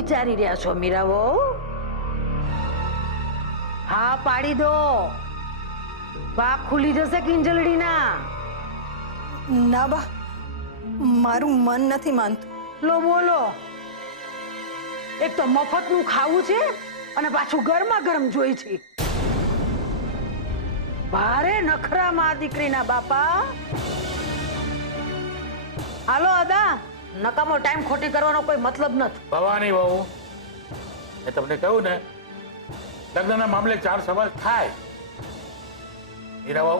વિચારી રહ્યા છો મીરા વહુ? હા પાડી દો, પાક ખુલી જશે કિંજલડીના. ના બા, મારું મન નથી માનતું. લો બોલો, એક તો મફતનું ખાવું છે અને પાછું ગરમા ગરમ જોઈ છે. ભારે નખરા માં દીકરીના બાપા. હાલો અદા, નકામો ટાઈમ ખોટી કરવાનો કોઈ મતલબ નથી. ભવાની વહુ, મેં તમને કહ્યું ને, લગ્નના મામલે 4 સવાલ થાય. હીરા વહુ,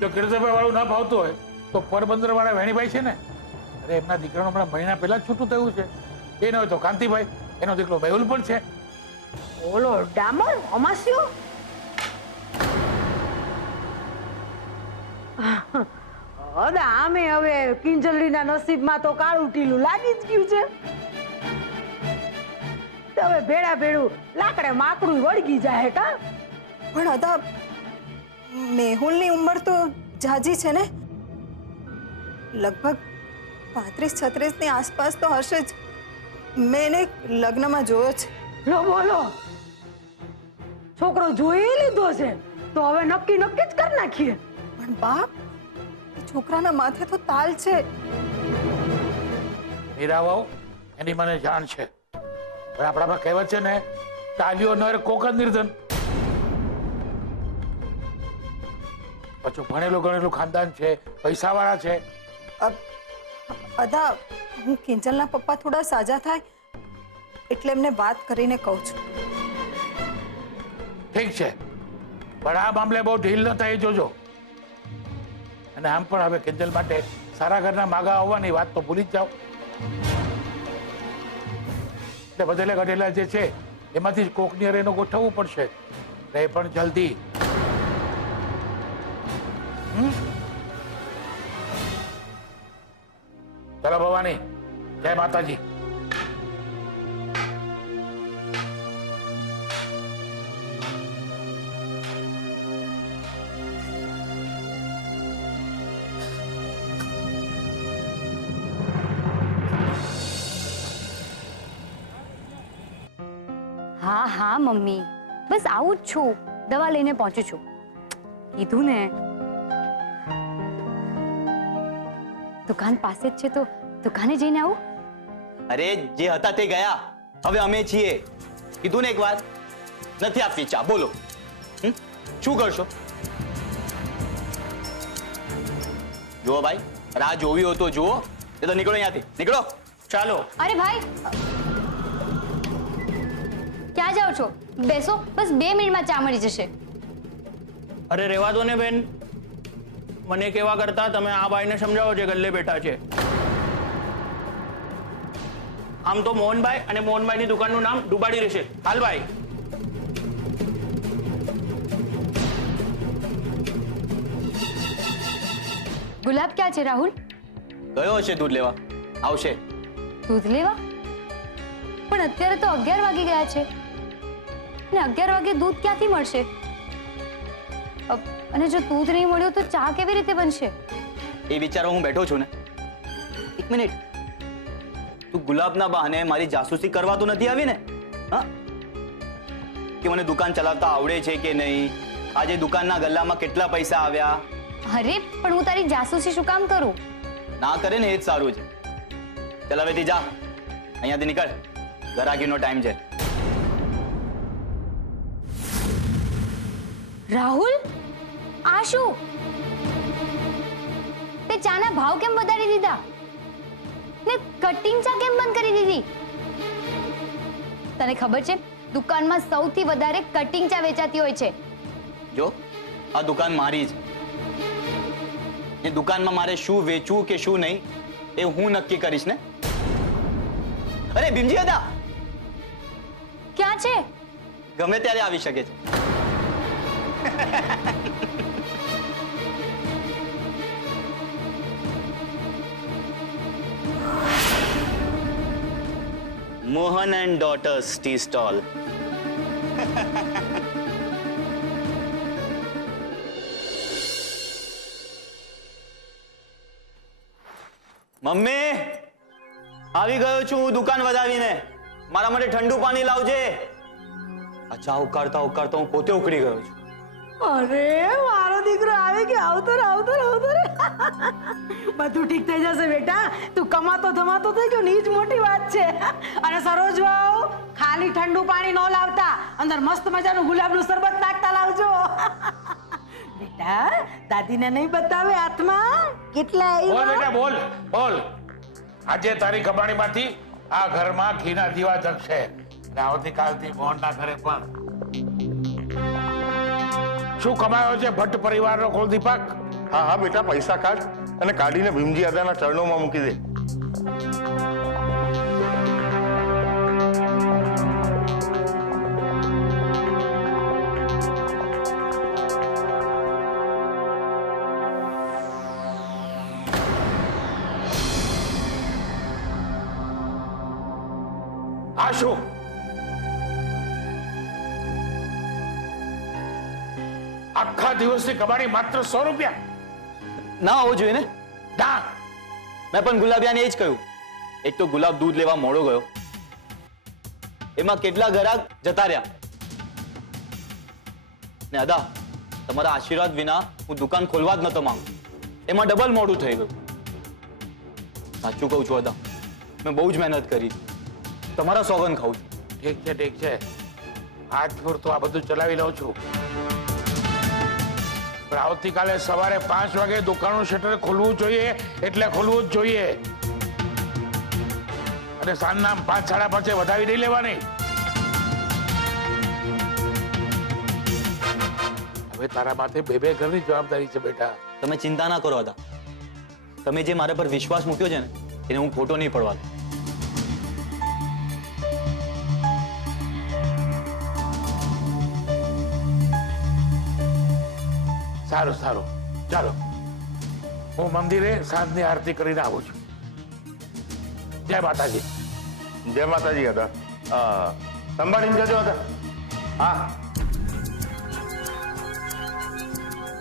જો કીર્તિભાઈ વાળું ના ફાવતું હોય તો પોરબંદર વાળા વેણીભાઈ છે ને, અરે એમના દીકરાનું હમણાં મહિના પહેલા જ છૂટું થયું છે. એ ન હોય તો કાંતિભાઈ, એનો દીકરો મેહુલ પણ છે. ઓલો ડામર અમાસ્યો. અદા આમે હવે કિંજલડીના નસીબમાં તો કાળું ટીલું લાગી જ ગયું છે. તો હવે ભેડા ભેડું લાકડે માકડું વળગી જાય કા. પણ અદા, મેહુલની ઉંમર તો જાજી છે ને, લગભગ 35-36 ની આસપાસ તો હશે જ. મેં એને લગ્નમાં જોયો છે. લો બોલો, છોકરો જોઈ લીધો છે તો હવે નક્કી જ કરી નાખીએ. પણ બાપ, એ છોકરાના માથે તો તાલ છે. હીરા વહુ, એની મને જાણ છે. પણ આપણામાં કહેવત છે ને, તાલીઓ નર કોક જ નિર્ધન. પાછું ભણેલું ગણેલું ખાનદાન છે, પૈસાવાળા છે. અદા, હું કિંજલના પપ્પા થોડા સાજા થાય એટલે એમને વાત કરીને કહું છું. ઠીક છે, પણ આ મામલે બહુ ઢીલ ન થાય એ જોજો. અને આમ પણ હવે કિંજલ માટે સારા ઘરના માગા આવવાની વાત તો ભૂલી જ જાઓ. એટલે બધેલા ગઢેલા જે છે એમાંથી જ કોકની હારે એનું ગોઠવવું પડશે, એ પણ જલ્દી. ચલો ભવાની, જય માતાજી. હા હા મમ્મી, બસ આવું જ છું. દવા લઈને પહોંચું છું. કીધું ને, દુકાન પાસે જ છે તો દુકાને જઈને આવું. અરે જે હતા તે ગયા, હવે અમે છીએ. કીધું ને એક વાર, નથી આપવી ચા. બોલો, શું કરશો? જુઓ ભાઈ, રાહ જોવી હોય તો જુઓ, એ તો નીકળો અહીંયાથી, નીકળો. ચાલો. અરે ભાઈ, ક્યાં જાઓ છો? બેસો, બસ 2 મિનિટમાં ચા મળી જશે. અરે રહેવા દો ને બેન, મને કેવા કરતા તમે આ ભાઈને સમજાવો જે ગલ્લે બેઠા છે. આમ તો મોહનભાઈ અને મોહનભાઈની દુકાનનું નામ ડુબાડી રહેશે. હાલ ભાઈ. ગુલાબ ક્યાં છે રાહુલ? ગયો હશે દૂધ લેવા, આવશે. દૂધ લેવા? પણ અત્યારે તો 11 વાગી ગયા છે ને 11 વાગે દૂધ ક્યાંથી મળશે? અને જો દૂધ નહીં મળ્યું તો ચા કેવી રીતે બનશે? એ વિચારો હું બેઠો છું ને. એક મિનિટ, તું ગુલાબના બહાને મારી જાસૂસી કરવા તો નથી આવી ને? હા, કે મને દુકાન ચલાવતા આવડે છે કે નહીં, આજે દુકાનના ગલ્લામાં કેટલા પૈસા આવ્યા. અરે પણ હું તારી જાસૂસી શું કામ કરું? ના કરે ને એ જ સારું છે. ચાલ હવેથી જા, અહીંયાથી નીકળ, ઘરાકીનો ટાઈમ છે. રાહુલ, આ શું? તે ચાના ભાવ કેમ વધારી દીધા ને કટિંગ ચા કેમ બંધ કરી દીધી? તને ખબર છે દુકાનમાં સૌથી વધારે કટિંગ ચા વેચાતી હોય છે. જો, આ દુકાન મારી જ. એ દુકાનમાં મારે શું વેચવું કે શું નહીં એ હું નક્કી કરીશ ને. અરે ભીમજી હતા, ક્યાં છે? ગમે ત્યારે આવી શકે છે. Mohan and daughter's tea stall. Mummy, આવી ગયો છું હું દુકાન વધાવીને. મારા માટે ઠંડુ પાણી લાવજે. આ ચા ઉકાળતા ઉકાળતા હું પોતે ઉકળી ગયો છું. અરે મારો દીકરો આવે કે આવતો રે આવતો રે આવતો રે. બધું ઠીક થઈ જશે બેટા. તું કમાતો ધમાતો થઈ ગયો ને, ઈ જ મોટી વાત છે. અને સરોજ વાવ, ખાલી ઠંડુ પાણી ન લાવતા, અંદર મસ્ત મજાનું ગુલાબનું શરબત નાખતા લાવજો. બેટા દાદીને નહીં બતાવે હાથમાં કેટલા બોલ આવ્યા? બેટા બોલ બોલ. આજે તારી કમાણીમાંથી આ ઘરમાં ઘીના દીવા જગશે. અને આવતીકાલથી મોહનના ઘરે પણ. શું કમાયો છે ભટ્ટ પરિવારનો કુલદીપક? હા હા બેટા, પૈસા કાઢ અને કાઢીને ભીમજી દાદાના ચરણોમાં મૂકી દે. આ શું? આખા દિવસની કમાણી માત્ર 100 રૂપિયા? ના હોવું જોઈએ ને. ના, મેં પણ ગુલાબિયાને એ જ કહ્યું. એક તો ગુલાબ દૂધ લેવા મોડો ગયો, એમાં કેટલા ગ્રાહક જતા રહ્યા. ને અદા, તમારા આશીર્વાદ વિના હું દુકાન ખોલવા જ નતો માંગુ. એમાં ડબલ મોડું થઈ ગયું. સાચું કહું છું અદા, મેં બહુ જ મહેનત કરી. તમારા સોગન ખાઉં છું. ઠીક છે ઠીક છે. આજ પૂરતું આ બધું ચલાવી લઉં છું. પણ આવતીકાલે સવારે 5 વાગે દુકાનનું શટર ખોલવું જોઈએ એટલે ખોલવું જ જોઈએ. અને સાંજના 5, 5:30 વધાવી નહીં લેવાની. હવે તારા માથે 2 ઘરની જવાબદારી છે બેટા. તમે ચિંતા ના કરો અદા. તમે જે મારા પર વિશ્વાસ મૂક્યો છે ને, એને હું ખોટો નહીં પડવા દઉં. સારું સારું, ચાલો. હું મંદિરે સાંજની આરતી કરીને આવું છું. જય માતાજી. જય માતાજી હતા. સંભાળીને જજો હતા. હા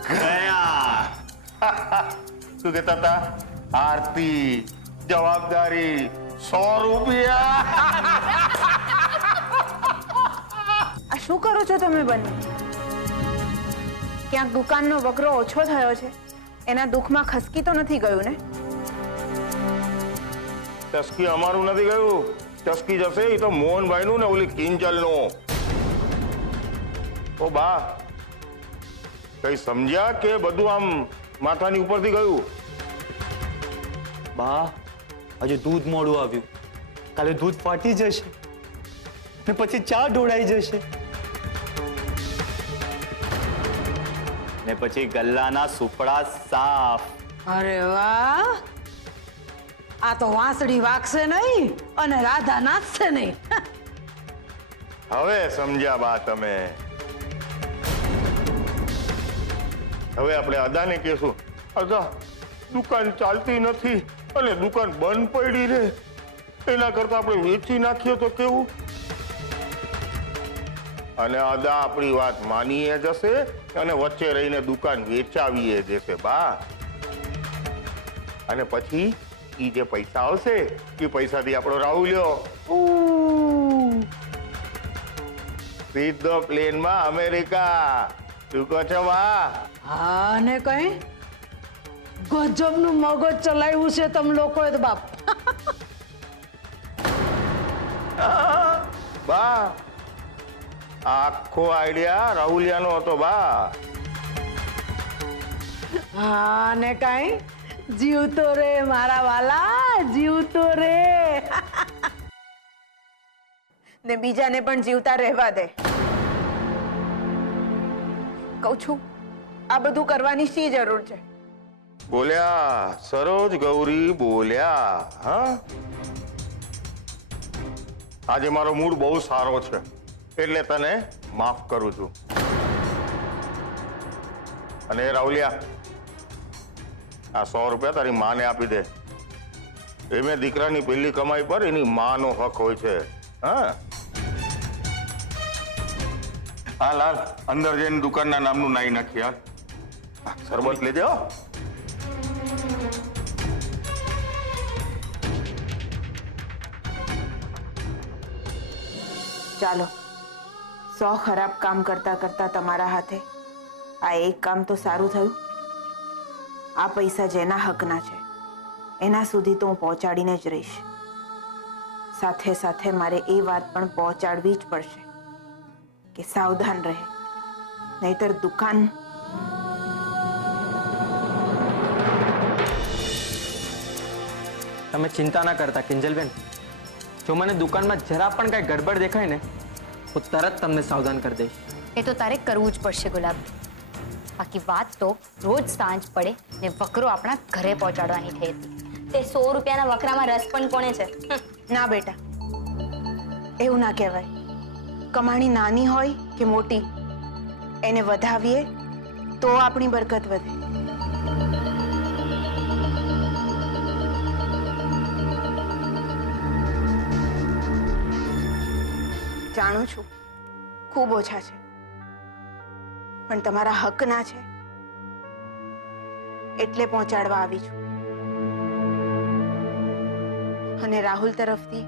ગયા. શું કહેતા હતા? આરતી, જવાબદારી, 100 રૂપિયા. આ શું કરો છો તમે બંને? ક્યાંક દુકાનનો વકરો ઓછો થયો છે, એના દુઃખમાં ખસકી તો નથી ગયું ને? ચસકી અમારું નથી ગયું. ચસકી જશે એ તો મોહનભાઈનું ને ઓલી કિંજલનું. ઓ બા, કઈ સમજ્યા કે બધું આમ માથાની ઉપરથી ગયું? બા, આજે દૂધ મોડું આવ્યું. કાલે દૂધ ફાટી જશે ને પછી ચા ઢોળાઈ જશે ને પછી ગલ્લાના સુપડા સાફ. અરે વાહ, આ તો વાંસળી વાગશે નહીં અને રાધા નાચશે નહીં. હવે સમજ્યા બા તમે. હવે આપણે અદાને કહેશું, અદા દુકાન ચાલતી નથી અને દુકાન બંધ પડી રહે, એના કરતા આપણે વેચી નાખીએ તો કેવું? અને અદા આપણી વાત માનીએ જશે અને વચ્ચે રહીને દુકાન વેચાવીએ જશે બા. અને પછી ઈ જે પૈસા આવશે એ પૈસાથી આપણો રાહુલ્યો સીધો પ્લેનમાં અમેરિકા. શું કહો છો બા? હા ને કઈ ગજબનું મગજ ચલાવ્યું છે તમ લોકોએ તો બાપ. બા, આખો આઈડિયા રાહુલિયાનો હતો બા. હા ને કઈ જીવતો રે મારા વાલા, જીવતો રે. ને બીજાને પણ જીવતા રહેવા દે. કહું છું, આ બધું કરવાની શી જરૂર છે? બોલ્યા સરોજ ગૌરી બોલ્યા. હા, આજે મારો મૂડ બહુ સારો છે એટલે તને માફ કરું છું. અને રાહુલિયા, આ 100 રૂપિયા તારી માને આપી દે. એ મેં દીકરાની પહેલી કમાઈ પર એની માનો હક હોય છે. હા હા લાલ, અંદર જઈને દુકાનના નામનું નાઈ નાખી. હાલ, શરબત લેજે. હો ચાલો 100 ખરાબ કામ કરતા કરતા તમારા હાથે આ એક કામ તો સારું થયું. આ પૈસા જેના હકના છે એના સુધી તો હું પહોંચાડીને જ રહીશ. સાથે સાથે મારે એ વાત પણ પહોંચાડવી જ પડશે કે સાવધાન રહે, નહીતર દુકાન તમે ચિંતા ના કરતા કિંજલબેન. જો મને દુકાનમાં જરા પણ કાંઈ ગડબડ દેખાય ને હું તરત તમને સાવધાન કરી દઈશ. એ તો તારે કરવું જ પડશે ગુલાબ. બાકી વાત તો રોજ સાંજ પડે ને વકરો આપણા ઘરે પહોંચાડવાની થઈ હતી. તે 100 રૂપિયાના વકરામાં રસ પણ કોણે છે? ના બેટા, એવું ના કહેવાય. કમાણી નાની હોય કે મોટી, એને વધાવીએ તો આપણી બરકત વધે. જાણું છું ખૂબ ઓછા છે, પણ તમારા હકના છે એટલે પહોંચાડવા આવી છું. અને રાહુલ તરફથી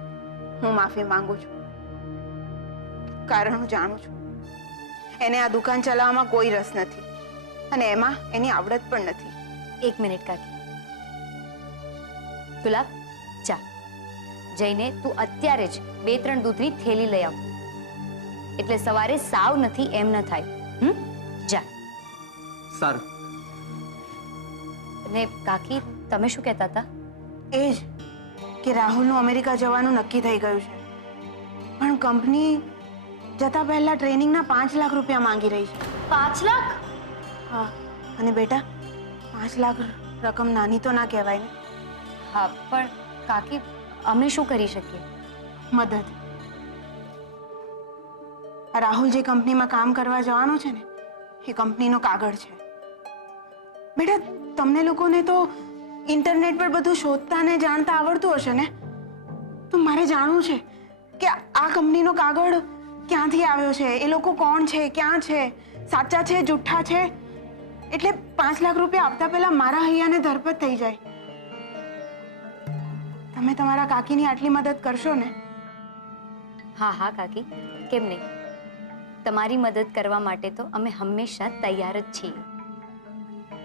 હું માફી માંગુ છું, કારણ હું જાણું છું એને આ દુકાન ચલાવવામાં કોઈ રસ નથી અને એમાં એની આવડત પણ નથી. 1 મિનિટ કાકી. ગુલાબ જા, જઈને તું અત્યારે જ 2-3 દૂધની થેલી લઈ આવ, એટલે સવારે સાવ નથી એમ ન થાય. જા. સારું. ને કાકી તમે શું કહેતા હતા? એ જ કે રાહુલનું અમેરિકા જવાનું નક્કી થઈ ગયું છે, પણ કંપની જતા પહેલા ટ્રેનિંગના 5 લાખ રૂપિયા માંગી રહી છે. 5 લાખ? હા, અને બેટા 5 લાખ રકમ નાની તો ના કહેવાય ને. હા, પણ કાકી અમે શું કરી શકીએ? મદદ. આ રાહુલ જે કંપનીમાં કામ કરવા જવાનો છે ને એ કંપનીનો કાગળ છે. બેટા તમને લોકોને તો ઇન્ટરનેટ પર બધું શોધતા ને જાણતા આવડતું હશે ને, તો મારે જાણવું છે કે આ કંપનીનો કાગળ ક્યાંથી આવ્યો છે, એ લોકો કોણ છે, ક્યાં છે, સાચા છે, જુઠ્ઠા છે. એટલે 5 લાખ રૂપિયા આપતા પહેલા મારા હૈયાને ધરપત થઈ જાય. તમે તમારા કાકીની આટલી મદદ કરશો ને? હા હા કાકી, કેમ નહીં. તમારી મદદ કરવા માટે તો અમે હંમેશા તૈયાર જ છીએ.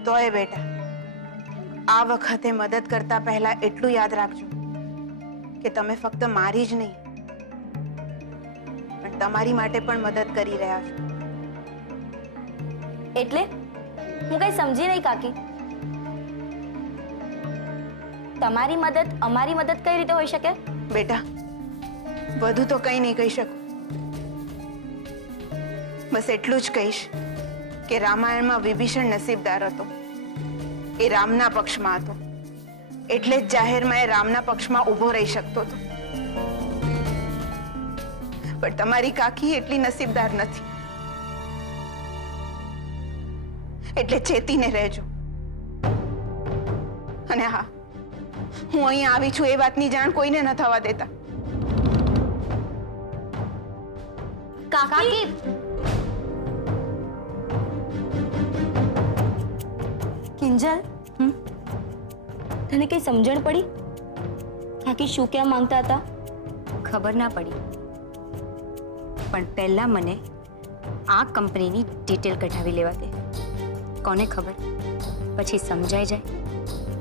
તોય બેટા આ વખતે મદદ કરતા પહેલા એટલું યાદ રાખજો કે તમે ફક્ત મારી જ નહીં પણ તમારી માટે પણ મદદ કરી રહ્યા છો. એટલે હું કઈ સમજી નહીં કાકી. તમારી મદદ અમારી મદદ કઈ રીતે હોઈ શકે? બેટા વધુ તો કંઈ નહીં કહી શકું, બસ એટલું જ કહીશ કે રામાયણમાં વિભીષણ નસીબદાર હતો. એ રામના પક્ષમાં હતો, એટલે જ જાહેરમાં એ રામના પક્ષમાં ઊભો રહી શકતો હતો. પણ તમારી કાકી એટલી નસીબદાર નથી, એટલે ચેતીને રહેજો. અને હા, હું અહીં આવી છું એ વાતની જાણ કોઈને ન થવા દેતા. કાકી કિંજલ, તને કઈ સમજણ પડી? કાકી શું કહેવા માંગતા હતા? ખબર ના પડી, પણ પહેલા મને આ કંપનીની ડિટેલ કઢાવી લેવા દે. કોને ખબર પછી સમજાઈ જાય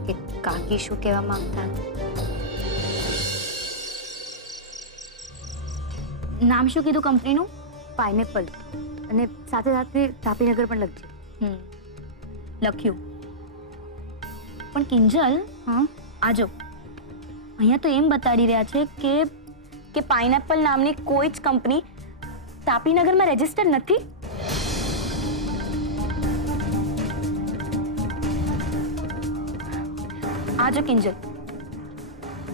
કે કાકી શું કહેવા માંગતા. નામ શું કીધું કંપનીનું? પાઇનેપલ. અને સાથે સાથે તાપીનગર પણ લખજે. લખ્યું. પણ કિંજલ, આજો અહીંયા તો એમ બતાડી રહ્યા છે કે પાઇનેપલ નામની કોઈ જ કંપની તાપીનગરમાં રજીસ્ટર નથી. આજો કિંજલ,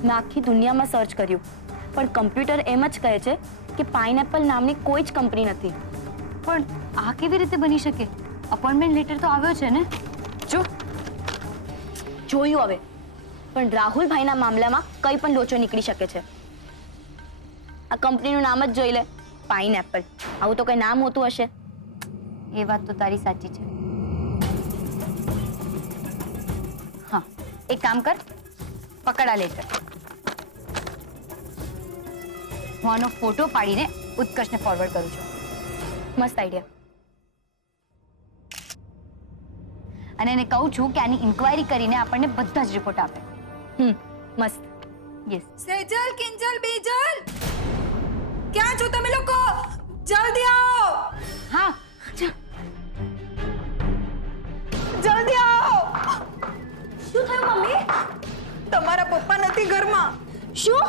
મેં આખી દુનિયામાં સર્ચ કર્યું પણ કમ્પ્યુટર એમ જ કહે છે કે પાઇનેપલ નામની કોઈ જ કંપની નથી. પણ આ કેવી રીતે બની શકે? અપોઇન્ટમેન્ટ લેટર તો આવ્યો છે ને. જો જોયું હવે, પણ રાહુલભાઈના મામલામાં કંઈ પણ લોચો નીકળી શકે છે. આ કંપનીનું નામ જ જોઈ લે, પાઇનેપલ. આવું તો કઈ નામ હોતું હશે. એ વાત તો તારી સાચી છે. હા, એક કામ કર, પકડા લેટર. હું આનો ફોટો પાડીને ઉત્કર્ષને ફોરવર્ડ કરું છું. મસ્ત આઈડિયા. અને એને કહું છું કે આની ઇન્ક્વાયરી કરીને આપણને બધા જ રિપોર્ટ આપે. મસ્ત. યસ. સેજલ, કિંજલ, બીજલ, ક્યાં છો તમે લોકો? જલ્દી આવો, હા. જલ્દી આવો. શું થયું મમ્મી? તમારા પપ્પા નથી ઘરમાં. શું?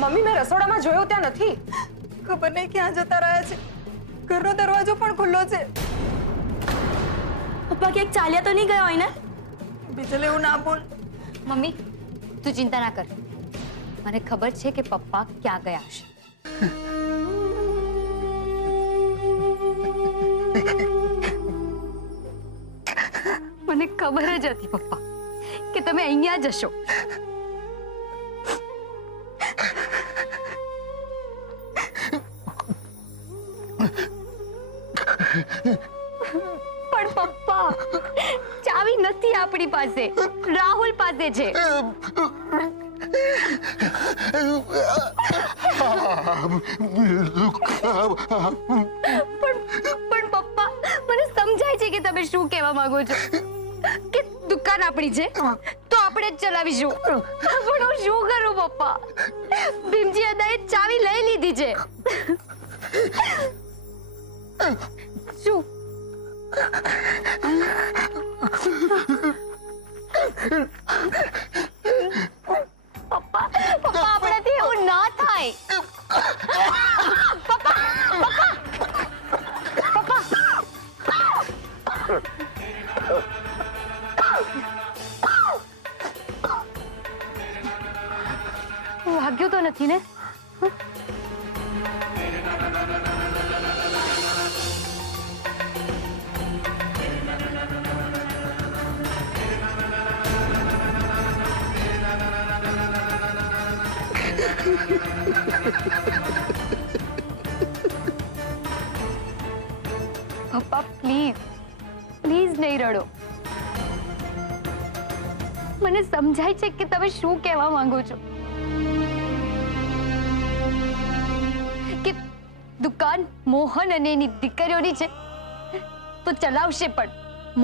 મમ્મી, મેં રસોડામાં જોયો, ત્યાં નથી. ખબર નહીં ક્યાં જતા રહ્યા છે. ઘરનો દરવાજો પણ ખુલ્લો છે. પપ્પા ક્યાંક ચાલ્યા તો નહીં ગયા હોય ને? બીજલ, એવું ના બોલ. મમ્મી તું ચિંતા ના કર. મને ખબર છે કે પપ્પા ક્યાં ગયા હશે. મને ખબર જ હતી પપ્પા કે તમે અહીંયા જ હશો. પણ પપ્પા ચાવી નથી આપણી પાસે, રાહુલ પાસે છે. પણ પપ્પા મને સમજાય છે કે તમે શું કહેવા માંગો છો કે દુકાન આપણી છે તો આપણે જ ચલાવીશું. પણ હું શું કરું પપ્પા? ભીમજી અદાએ ચાવી લઈ લીધી છે. શું પપ્પા આપણાથી એવું ના થાય. વાગ્યું તો નથી ને? પપ્પા પ્લીઝ પ્લીઝ નહીં રડો. મને સમજાય છે કે તમે શું કહેવા માંગો છો કે દુકાન મોહન અને એની દીકરીઓની છે તો ચલાવશે પણ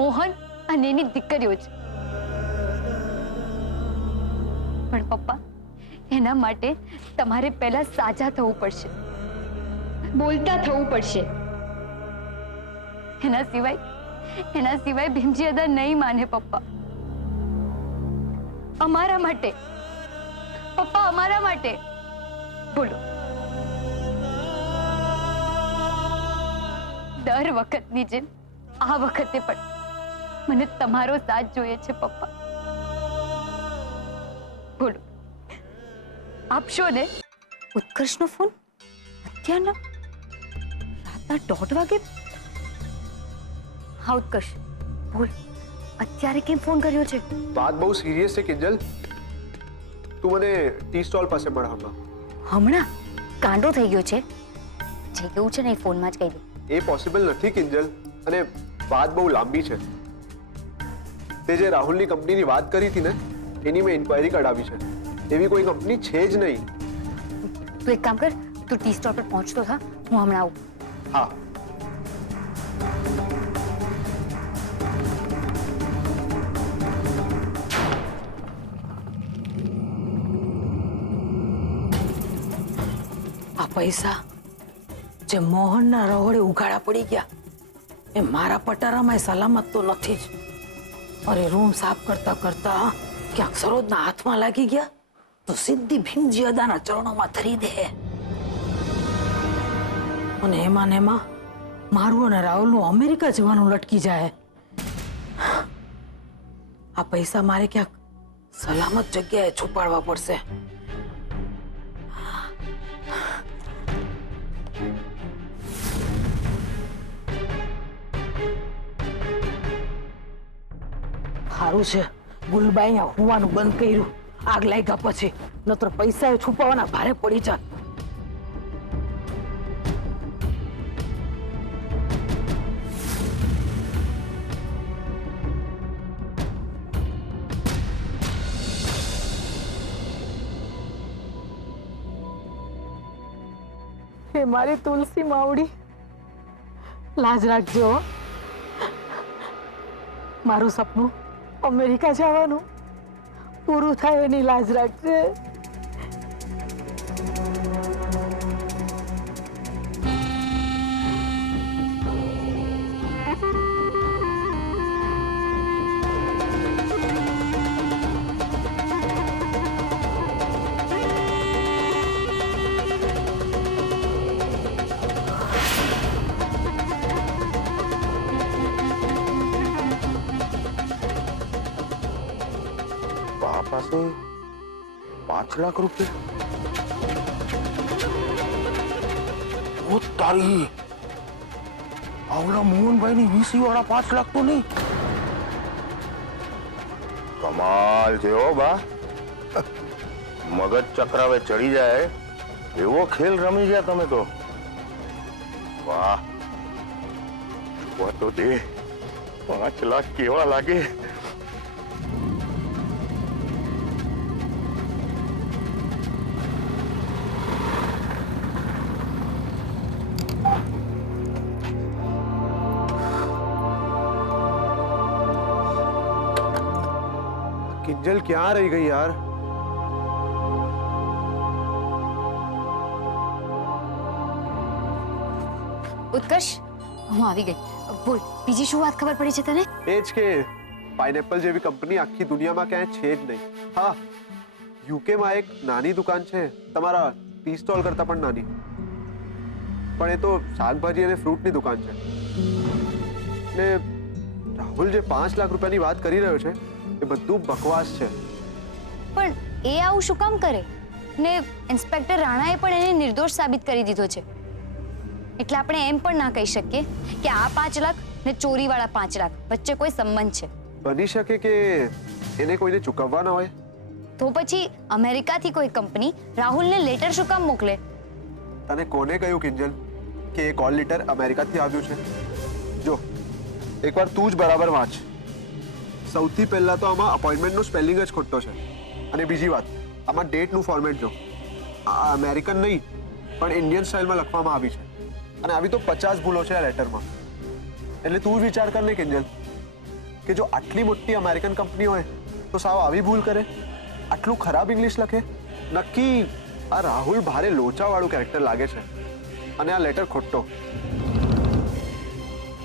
મોહન અને એની દીકરીઓ છે. પણ પપ્પા એના માટે તમારે પહેલા સાજા થવું પડશે, બોલતા થવું પડશે. એના સિવાય ભીમજી અદા નહીં માને પપ્પા. અમારા માટે પપ્પા, અમારા માટે બોલો. દર વખતની જેમ આ વખતે પણ મને તમારો સાથ જોઈએ છે પપ્પા. બોલો, આપશો ને? ઉત્કર્ષનો ફોન અત્યારના રાતના 1:30 વાગે? હા ઉત્કર્ષ બોલ, અત્યારે કેમ ફોન કર્યો છે? વાત બહુ સિરિયસ છે કિંજલ. તું મને ટી સ્ટોલ પાસે મળ હમણાં. હમણાં? કાંડો થઈ ગયો છે. જે કેવું છે ને એ ફોનમાં જ કહી દે. એ પોસિબલ નથી કિંજલ, અને વાત બહુ લાંબી છે. તે જે રાહુલની કંપનીની વાત કરી હતી ને એની મેં ઇન્ક્વાયરી કઢાવી છે. એવી કોઈ કંપની છે જ નહીં. તું એક કામ કર, તું ટી સ્ટોલ પર પહોંચતો થા, હું હમણાં આવું. હા. આ પૈસા જે મોહનના રહોડે ઉઘાડા પડી ગયા એ મારા પટારામાં સલામત તો નથી જ. અરે રૂમ સાફ કરતા કરતા ક્યાંક સરોજના હાથમાં લાગી ગયા તો સીધી ભીમજી અદાના ચરણોમાં ધરી દે. અને એમાં ને એમાં મારું અને રાહુલનું અમેરિકા જવાનું લટકી જાય. આ પૈસા મારે ક્યાંક સલામત જગ્યાએ છુપાડવા પડશે. સારું છે ગુલબાઈ હોવાનું બંધ કર્યું આગ લાગ્યા પછી, નતર પૈસા છુપાવવાના ભારે પડી જાત. હે મારી તુલસી માવડી, લાજ રાખજો હો. મારું સપનું અમેરિકા જવાનું પૂરું થાય એની લાજ રાખજે. બા પાસે 5 લાખ રૂપિયા? ઓ તારી, આવડા મોહનભાઈ ની વીસી વાળા 5 લાખ તો નહીં. કમાલ છે હો બા, મગજ ચક્રાવે ચડી જાય એવો ખેલ રમી ગયા તમે તો. વાહ, જોવા તો દે 5 લાખ કેવા લાગે. किंजल क्या रही गई यार? ઉત્કર્ષ, હું આવી ગઈ. બોલ, બીજી શું વાત ખબર પડી છે તને? એ જ કે પાઇનેપલ જેવી કંપની આખી દુનિયામાં ક્યાંય છે જ નહીં. હા, યુકેમાં એક નાની દુકાન છે, તમારા ટી સ્ટોલ કરતા પણ નાની, પણ એ તો શાકભાજી અને ફ્રૂટની દુકાન છે. ને રાહુલ જે 5 લાખ રૂપિયાની વાત કરી રહ્યો છે એ બધું બકવાસ છે. પણ એ આવું શું કામ કરે? ને ઇન્સ્પેક્ટર રાણાએ પણ એને નિર્દોષ સાબિત કરી દીધો છે. એટલે આપણે એમ પણ ના કહી શકીએ કે આ 5 લાખ ને ચોરીવાળા 5 લાખ વચ્ચે કોઈ સંબંધ છે. બની શકે કે એને કોઈને ચૂકવવાના હોય. તો પછી અમેરિકાથી કોઈ કંપની રાહુલને લેટર શું કામ મોકલે? તને કોને કહ્યું કિંજલ કે એ કોલ લેટર અમેરિકાથી આવ્યું છે? જો એકવાર તું જ બરાબર વાંચ. સૌથી પહેલા તો આમાં અપોઇન્ટમેન્ટનો સ્પેલિંગ જ ખોટો છે. અને બીજી વાત, આમાં ડેટનું ફોર્મેટ જો, આ અમેરિકન નહીં પણ ઇન્ડિયન સ્ટાઇલમાં લખવામાં આવી છે. અને આવી તો 50 ભૂલો છે આ લેટરમાં. એટલે તું જ વિચાર કર ને કિંજલ, કે જો આટલી મોટી અમેરિકન કંપની હોય તો સાવ આવી ભૂલ કરે, આટલું ખરાબ ઇંગ્લિશ લખે. નક્કી આ રાહુલ ભારે લોચાવાળું કેરેક્ટર લાગે છે. અને આ લેટર ખોટો.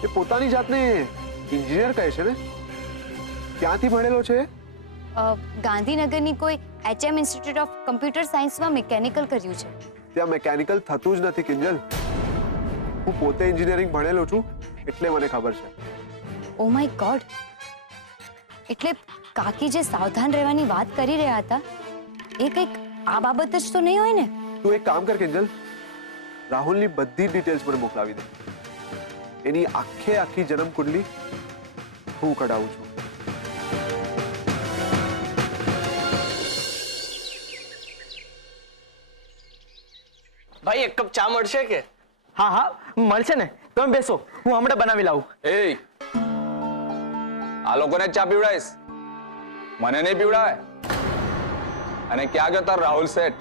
એ પોતાની જાતને એન્જિનિયર કહે છે ને? ક્યાંથી ભણેલો છે? ગાંધીનગરની કોઈ HM ઇન્સ્ટિટ્યૂટ ઓફ કમ્પ્યુટર સાયન્સમાં મિકેનિકલ કર્યું છે. ત્યાં મેકેનિકલ થતું જ નથી કિંજલ. હું પોતે એન્જિનિયરિંગ ભણેલો છું એટલે મને ખબર છે. Oh my God! એટલે કાકી જે સાવધાન રહેવાની વાત કરી રહ્યા હતા એ કંઈક આ બાબત જ તો નહીં હોય ને? તું એક કામ કર કિંજલ, રાહુલની બધી ડિટેલ્સ મને મોકલાવી દે. એની આખી જન્મ કુંડલી હું કઢાવું છું. ભાઈ એક કપ ચા મળશે કે? હા હા મળશે ને, તમે બેસો, હું હમણાં બનાવી લાવું. એ આ લોકોને ચા પીવડાઈશ, મને નહીં પીવડાવે. અને ક્યાં ગયો તાર રાહુલ શેઠ?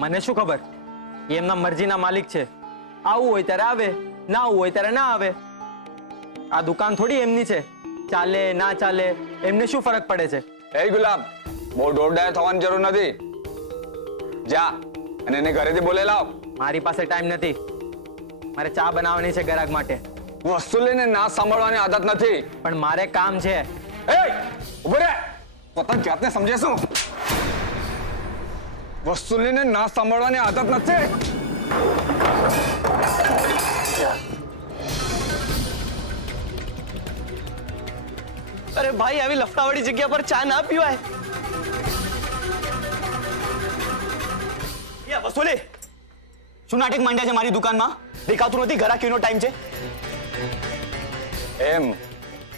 મને શું ખબર, એ એમના મરજીના માલિક છે. આવું હોય ત્યારે આવે, ના આવું હોય ત્યારે ના આવે. આ દુકાન થોડી એમની છે, ચાલે ના ચાલે એમને શું ફરક પડે છે? એ ગુલાબ, બહુ દોડડાય થવાની જરૂર નથી. જા અને એને ઘરેથી બોલે લાવ. મારી પાસે ટાઈમ નથી, મારે ચા બનાવવાની છે ગ્રાહક માટે. વસ્તુ લઈને ના સાંભળવાની આદત નથી. પણ મારે કામ છે. એ ઉભો રે, પોતાની જાતને સમજે શું? વસ્તુ લઈને ના સાંભળવાની આદત નથી. અરે ભાઈ, આવી લફડાવાળી જગ્યા પર ચા ના પીવાય. વસુલી, શું નાટક માંડ્યા છે મારી દુકાનમાં? દેખાતું નથી ઘરાકીનો ટાઈમ છે. એમ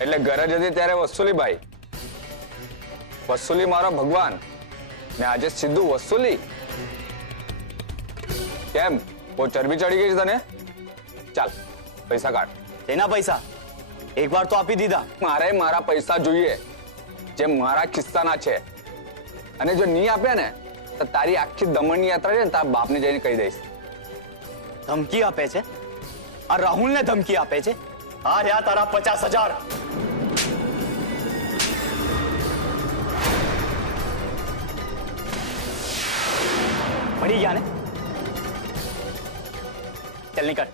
એટલે ઘરે જતી ત્યારે વસુલી ભાઈ, વસુલી મારો ભગવાન, ને આજે સીધું વસુલી. કેમ બહુ ચરબી ચડી ગઈ છે તને? ચાલ પૈસા કાઢ. એના પૈસા એકવાર તો આપી દીધા. મારે મારા પૈસા જોઈએ, જે મારા ખિસ્સાના છે. અને જો નહીં આપ્યા ને તો તારી આખી દમણની યાત્રા છે ને તારા બાપને જઈને કહી દઈશ. ધમકી આપે છે? આ રાહુલને ધમકી આપે છે? આ રહ્યા તારા 50,000. મળી ગયા ને? ચાલ નીકળ.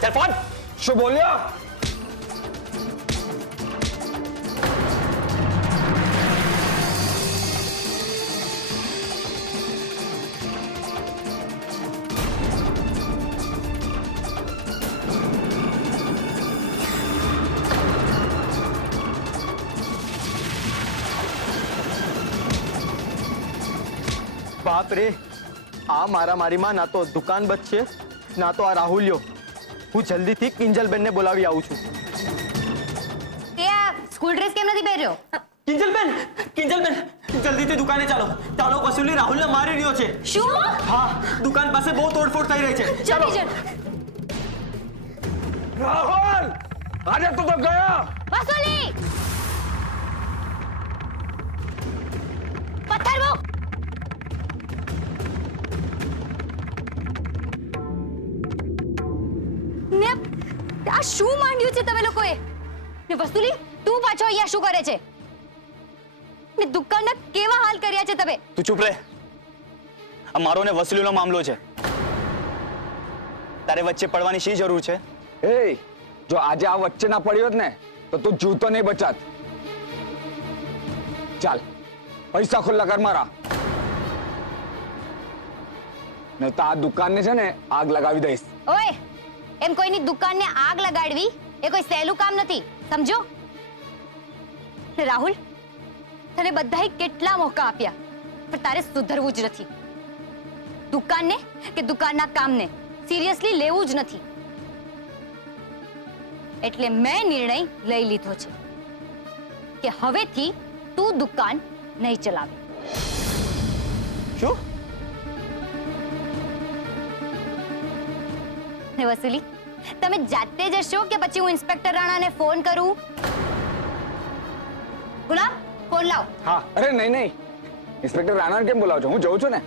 ચાલ ફોન. શું બોલ્યો? બાપ રે, આ મારામારીમાં ના તો દુકાન બચશે ના તો આ રાહુલિયો. હું જલ્દીથી કિંજલબેનને બોલાવી આવું છું. તે આ સ્કૂલ ડ્રેસ કેમ નથી પહેર્યો? કિંજલબેન, કિંજલબેન, જલ્દીથી દુકાને ચાલો. ચાલો, વસુલી રાહુલને મારી રહ્યો છે. શું? હા, દુકાન પાસે બહુ તોડફોડ થઈ રહી છે. ચાલો બીજલ. રાહુલ, આજે તું તો ગયો. વસુલી! પથ્થર મૂક. ને આ શું માંડ્યું છે તમે લોકોએ? ને વસુલી, તું પાછો અહીંયા શું કરે છે? ને દુકાનના કેવા હાલ કર્યા છે તમે? તું ચૂપ રહે. આ મારો ને વસૂલીનો મામલો છે. તારે વચ્ચે પડવાની શી જરૂર છે? એ જો આજે આ વચ્ચે ના પડ્યો ને તો તું જીવતો નહીં બચાત. ચાલ પૈસા ખુલ્લા કર મારા, ને તો આ દુકાનને છે ને આગ લગાવી દઈશ. ઓય, એમ કોઈની દુકાનને આગ લગાડવી એ કોઈ સહેલું કામ નથી, સમજો? ને રાહુલ, તને બધાએ કેટલા મોકા આપ્યા પણ તારે સુધરવું જ નથી. દુકાનને કે દુકાનના કામને સિરિયસલી લેવું જ નથી. એટલે મેં નિર્ણય લઈ લીધો છે કે હવેથી તું દુકાન નહીં ચલાવે. શું? ને વસુલી, તમે જાતે જશો કે પછી હું ઇન્સ્પેક્ટર રાણાને ફોન કરું? ગુલાબ, ફોન લાવ. હા. અરે નહીં નહીં, ઇન્સ્પેક્ટર રાણાને કેમ બોલાવો છો? હું જઉં છું ને.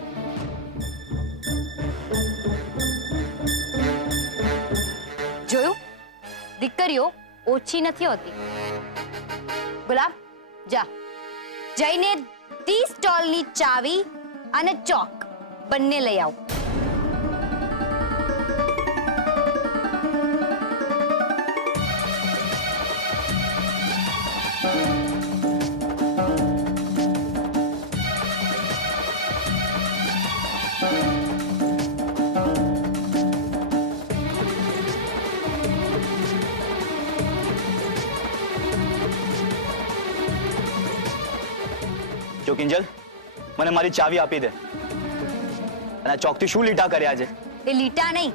જોયું, દીકરીઓ ઓછી નથી હોતી. ગુલાબ, જા જઈને ટી સ્ટોલની ચાવી અને ચોક બંને લઈ આવ. જો કિંજલ, મને મારી ચાવી આપી દે. અને આ ચોકથી શું લીટા કર્યા છે? એ લીટા નહીં,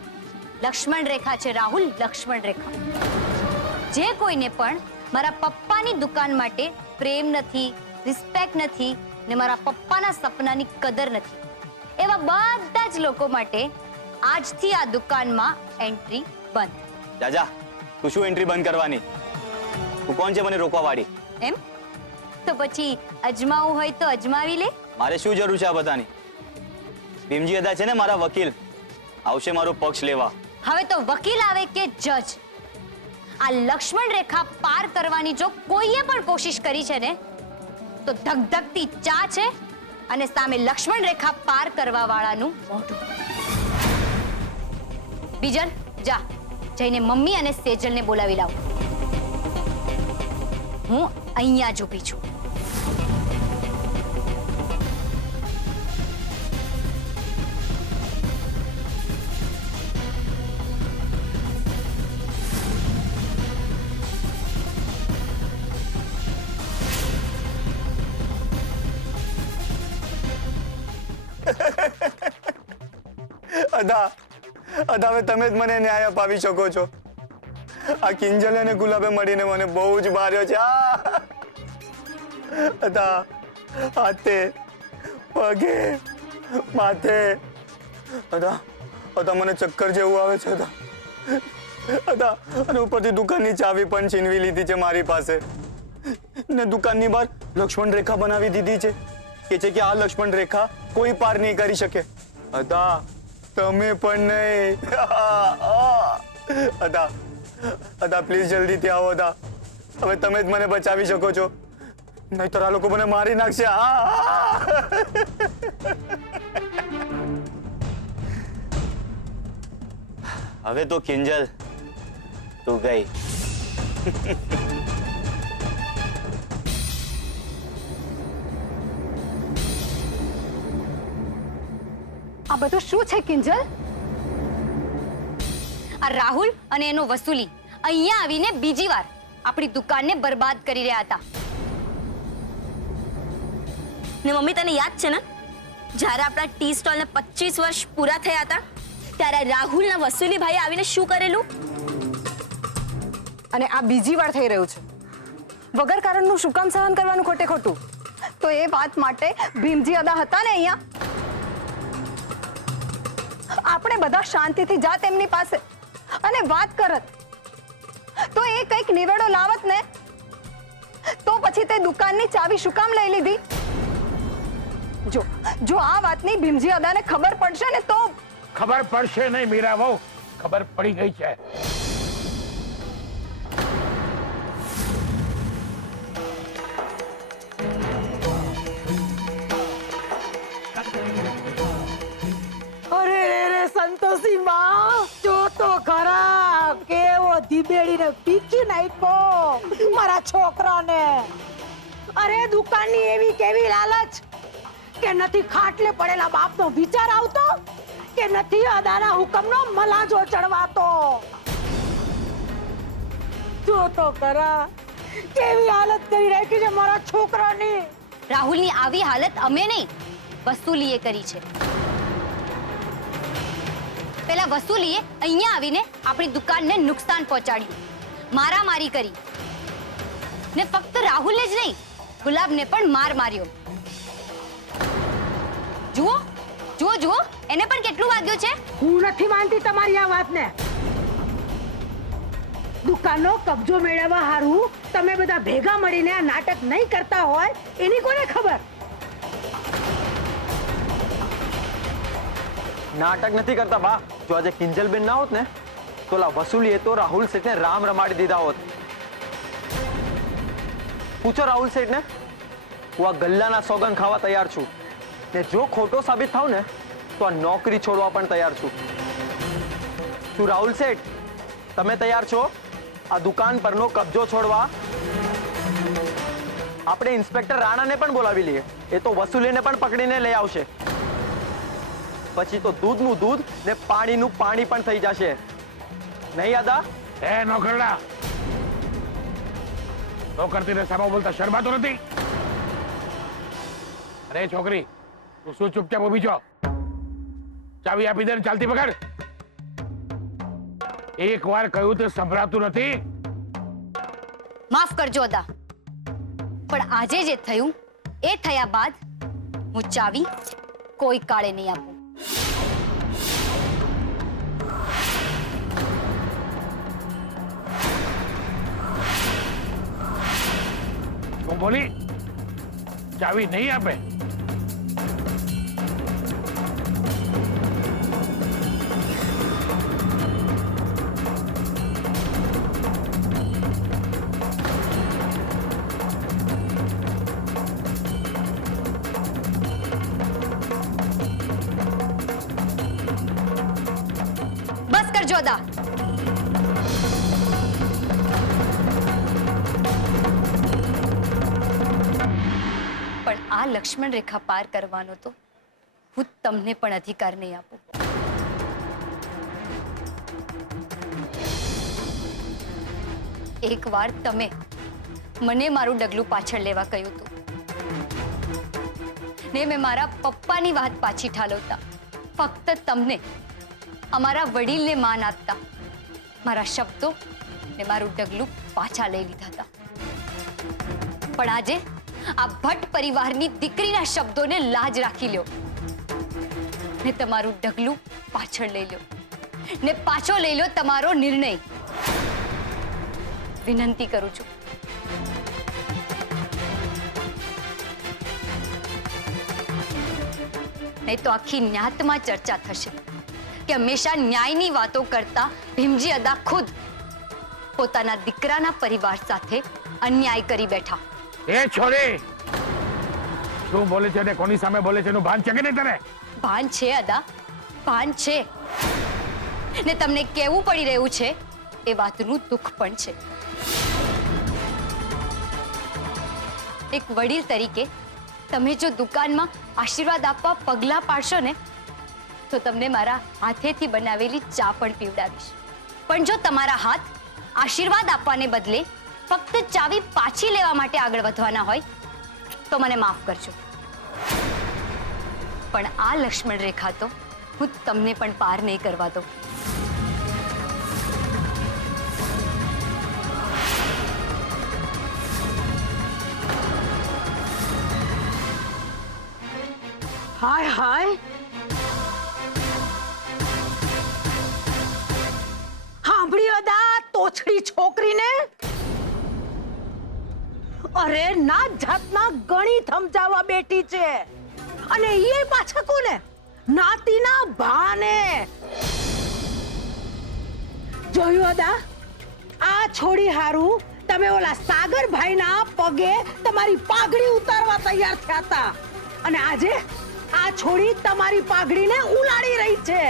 લક્ષ્મણ રેખા છે રાહુલ, લક્ષ્મણ રેખા. જે કોઈને પણ મારા પપ્પાની દુકાન માટે પ્રેમ નથી, રિસ્પેક્ટ નથી ને મારા પપ્પાના સપનાની કદર નથી, એવા બધા જ લોકો માટે આજથી આ દુકાનમાં એન્ટ્રી બંધ. જા જા, તું શું એન્ટ્રી બંધ કરવાની? તું કોણ છે મને રોકવા વાળી? એમ તો પછી અજમાવું હોય તો અજમાવી લે. મારે શું જરૂર છે આ બધાની? ભીમજી હતા છે ને મારા વકીલ, આવશે મારો પક્ષ લેવા. હવે તો વકીલ આવે કે જજ, આ લક્ષ્મણ રેખા પાર કરવાની જો કોઈએ પણ કોશિશ કરી છે ને તો ધગધગતી ચા છે અને સામે લક્ષ્મણ રેખા પાર કરવા વાળાનું મોઢું. બીજલ, જા જઈને મમ્મી અને સેજલને બોલાવી લાવ. હું અહીંયા જ ઊભી છું. અદા, અદા હવે તમે જ મને ન્યાય અપાવી શકો છો. આ કિંજલ અને ગુલાબે મળીને મને બહુ જ માર્યો છે. અદા, હાથે, પગે, માથે. અદા, અદા મને ચક્કર જેવું આવે છે. અદા, અદા, અને ઉપરથી દુકાનની ચાવી પણ છીનવી લીધી છે મારી પાસે. ને દુકાનની બહાર લક્ષ્મણ રેખા બનાવી દીધી છે કે આ લક્ષ્મણ રેખા કોઈ પાર નહીં કરી શકે. અદા, તમે પણ નહીં. અદા અદા પ્લીઝ જલ્દીથી આવો અદા. હવે તમે જ મને બચાવી શકો છો, નહીંતર આ લોકો મને મારી નાખશે. હવે તો કિંજલ તું ગઈ. આ બધું શું છે કિંજલ? આ રાહુલ અને એનો વસૂલી અહીંયા આવીને બીજી વાર આપણી દુકાનને બરબાદ કરી રહ્યા હતા. ને મમ્મી તને યાદ છે ને જ્યારે આપણા ટી સ્ટોલને 25 વર્ષ પૂરા થયા હતા ત્યારે રાહુલના વસૂલી ભાઈએ આવીને શું કરેલું? અને આ બીજી વાર થઈ રહ્યું છે. વગર કારણનું શું કામ સહન કરવાનું ખોટે ખોટું? તો એ વાત માટે ભીમજી અદા હતા ને અહીંયા. આપણે બધા શાંતિથી જાત એમની પાસે અને વાત કરત તો એ કંઈક નિવેડો લાવત ને. તો પછી તે દુકાનની ચાવી શું કામ લઈ લીધી? જો આ વાતની ભીમજી અદાને ખબર પડશે ને તો ખબર પડશે નહીં મીરા બહુ, ખબર પડી ગઈ છે. અરે રે સંતોષી માં, જો તો ખરા કેવો ધીબેડીને પીકી નાખ્યો મારા છોકરાને. અરે દુકાનની એવી કેવી લાલચ કે નથી ખાટલે પડેલા બાપનો વિચાર આવતો કે નથી અદાના હુકમનો મલાજો ચડવાતો. જો તો ખરા કેવી હાલત કરી રાખી છે મારા છોકરાની. રાહુલની આવી હાલત અમે નહીં, વસૂલીએ કરી છે. પેલા વસૂલીએ અહીંયા આવીને આપણી દુકાનને નુકસાન પહોંચાડ્યું, મારામારી કરી, ને ફક્ત રાહુલને જ નહીં ગુલાબને પણ માર માર્યો. જુઓ જુઓ જુઓ, એને પણ કેટલું વાગ્યું છે. હું નથી માનતી તમારી આ વાતને. દુકાનનો કબજો મેળવવા હારું તમે બધા ભેગા મળીને આ નાટક નહીં કરતા હોય એની કોને ખબર? નાટક નથી કરતા બા. જો આજે કિંજલબેન ના હોત ને તો લા વસૂલીએ તો રાહુલ શેઠને રામ રમાડી દીધા હોત. પૂછો રાહુલ શેઠને, હું આ ગલ્લાના સોગન ખાવા તૈયાર છું, ને જો ખોટો સાબિત થાવ ને તો આ નોકરી છોડવા પણ તૈયાર છું. શું રાહુલ શેઠ, તમે તૈયાર છો આ દુકાન પરનો કબજો છોડવા? આપણે ઇન્સ્પેક્ટર રાણાને પણ બોલાવી લઈએ, એ તો વસૂલીને પણ પકડીને લઈ આવશે. પછી તો દૂધનું દૂધ ને પાણીનું પાણી પણ થઈ જશે, નહીં અદા? એ નોકરડા, નોકરતીને સામો બોલતા શરમાતો નથી? અરે છોકરી, તું શું ચૂપચાપ ઊભી છો? ચાવી આપી દે ને ચાલતી પકડ. એક વાર કહ્યું તે સંભળાતું નથી? માફ કરજો અદા, પણ આજે જે થયું એ થયા બાદ હું ચાવી કોઈ કાળે નહીં આપું. હું બોલી ચાવી નહીં આપે? બસ કરજો અદા. પણ આ લક્ષ્મણ રેખા પાર કરવાનો તો હું તમને પણ અધિકાર નહીં આપું. એકવાર તમે મને મારું ડગલું પાછળ લેવા કહ્યું હતું ને મેં મારા પપ્પાની વાત પાછી ઠાલવતા ફક્ત તમને અમારા વડીલને માન આપતા મારા શબ્દો ને મારું ડગલું પાછા લઈ લીધા હતા. પણ આજે આ ભટ્ટ પરિવારની દીકરીના શબ્દોને લાજ રાખી લ્યો ને તમારું ડગલું પાછળ લઈ લ્યો ને પાછો લઈ લો તમારો નિર્ણય. વિનંતી કરું છું. નહીં તો આખી ન્યાતમાં ચર્ચા થશે કે હંમેશા ન્યાયની વાતો કરતા ભીમજી અદા ખુદ પોતાના દીકરાના પરિવાર સાથે અન્યાય કરી બેઠા. એ છોડી શું બોલે છે ને કોની સામે બોલે છે એનું ભાન છે કે નહીં તને? ભાન છે અદા, ભાન છે. ને તમને કેવું પડી રહ્યું છે એ વાતનું દુઃખ પણ છે. એક વડીલ તરીકે તમે જો દુકાનમાં આશીર્વાદ આપવા પગલાં પાડશો ને તો તમને મારા હાથેથી બનાવેલી ચા પણ પીવડાવીશ. પણ જો તમારા હાથ આશીર્વાદ આપવાને બદલે ફક્ત ચાવી પાછી લેવા માટે આગળ વધવાના હોય તો મને માફ કરજો. પણ આ લક્ષ્મણ રેખા તો હું તમને પણ પાર નહીં કરવા દઉં. હાય હાય, સાંભળ્યો દા તોછડી છોકરીને? અરે ના જાતના ગણી સમજાવવા બેઠી છે અને એ પાછા કોને? નાતીના ભાને. જોયું અદા, આ છોડી હારું તમે ઓલા સાગરભાઈના પગે તમારી પાઘડી ઉતારવા તૈયાર થયા હતા અને આજે આ છોડી તમારી પાઘડીને ઉલાડી રહી છે.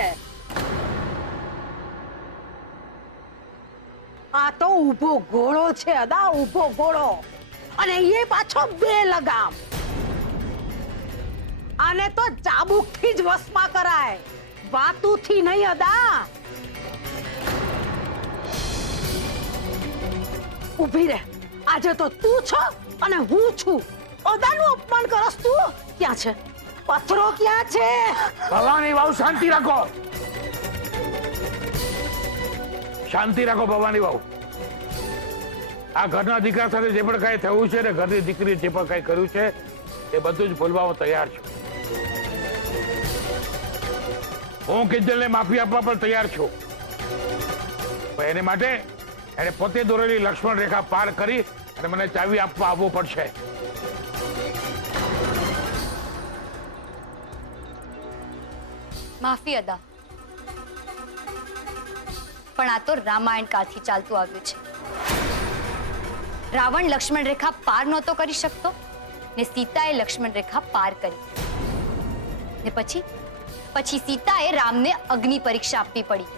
આ તો ઊભો ઘોડો છે અદા, ઊભો ઘોડો, અને એ પાછો બે લગામ. આને તો ચાબુકથી જ વશમાં કરાય, વાતુથી નહીં અદા. ઊભી રહે, આજે તો તું છો અને હું છું. અદાનું અપમાન કરસ તું? ક્યાં છે પથરો, ક્યાં છે? ભવાની વાવ, શાંતિ રાખો, શાંતિ રાખો ભવાની વાવ. આ ઘરના દીકરા સાથે જે પણ કઈ થયું છે ને ઘરની દીકરી જે પણ કઈ કર્યું છે એ બધું જ ભૂલવા તૈયાર છું. હું કિંજલને માફી આપવા પણ તૈયાર છું. પણ એને માટે એને પોતે દોરેલી લક્ષ્મણ રેખા પાર કરી અને મને ચાવી આપવા આવવું પડશે. માફી અદા, પણ આ તો રામાયણ કાળથી ચાલતું આવ્યું છે. રાવણ લક્ષ્મણ રેખા પાર નહોતો કરી શકતો ને સીતાએ લક્ષ્મણ રેખા પાર કરી ને પછી સીતાએ રામને અગ્નિ પરીક્ષા આપવી પડી.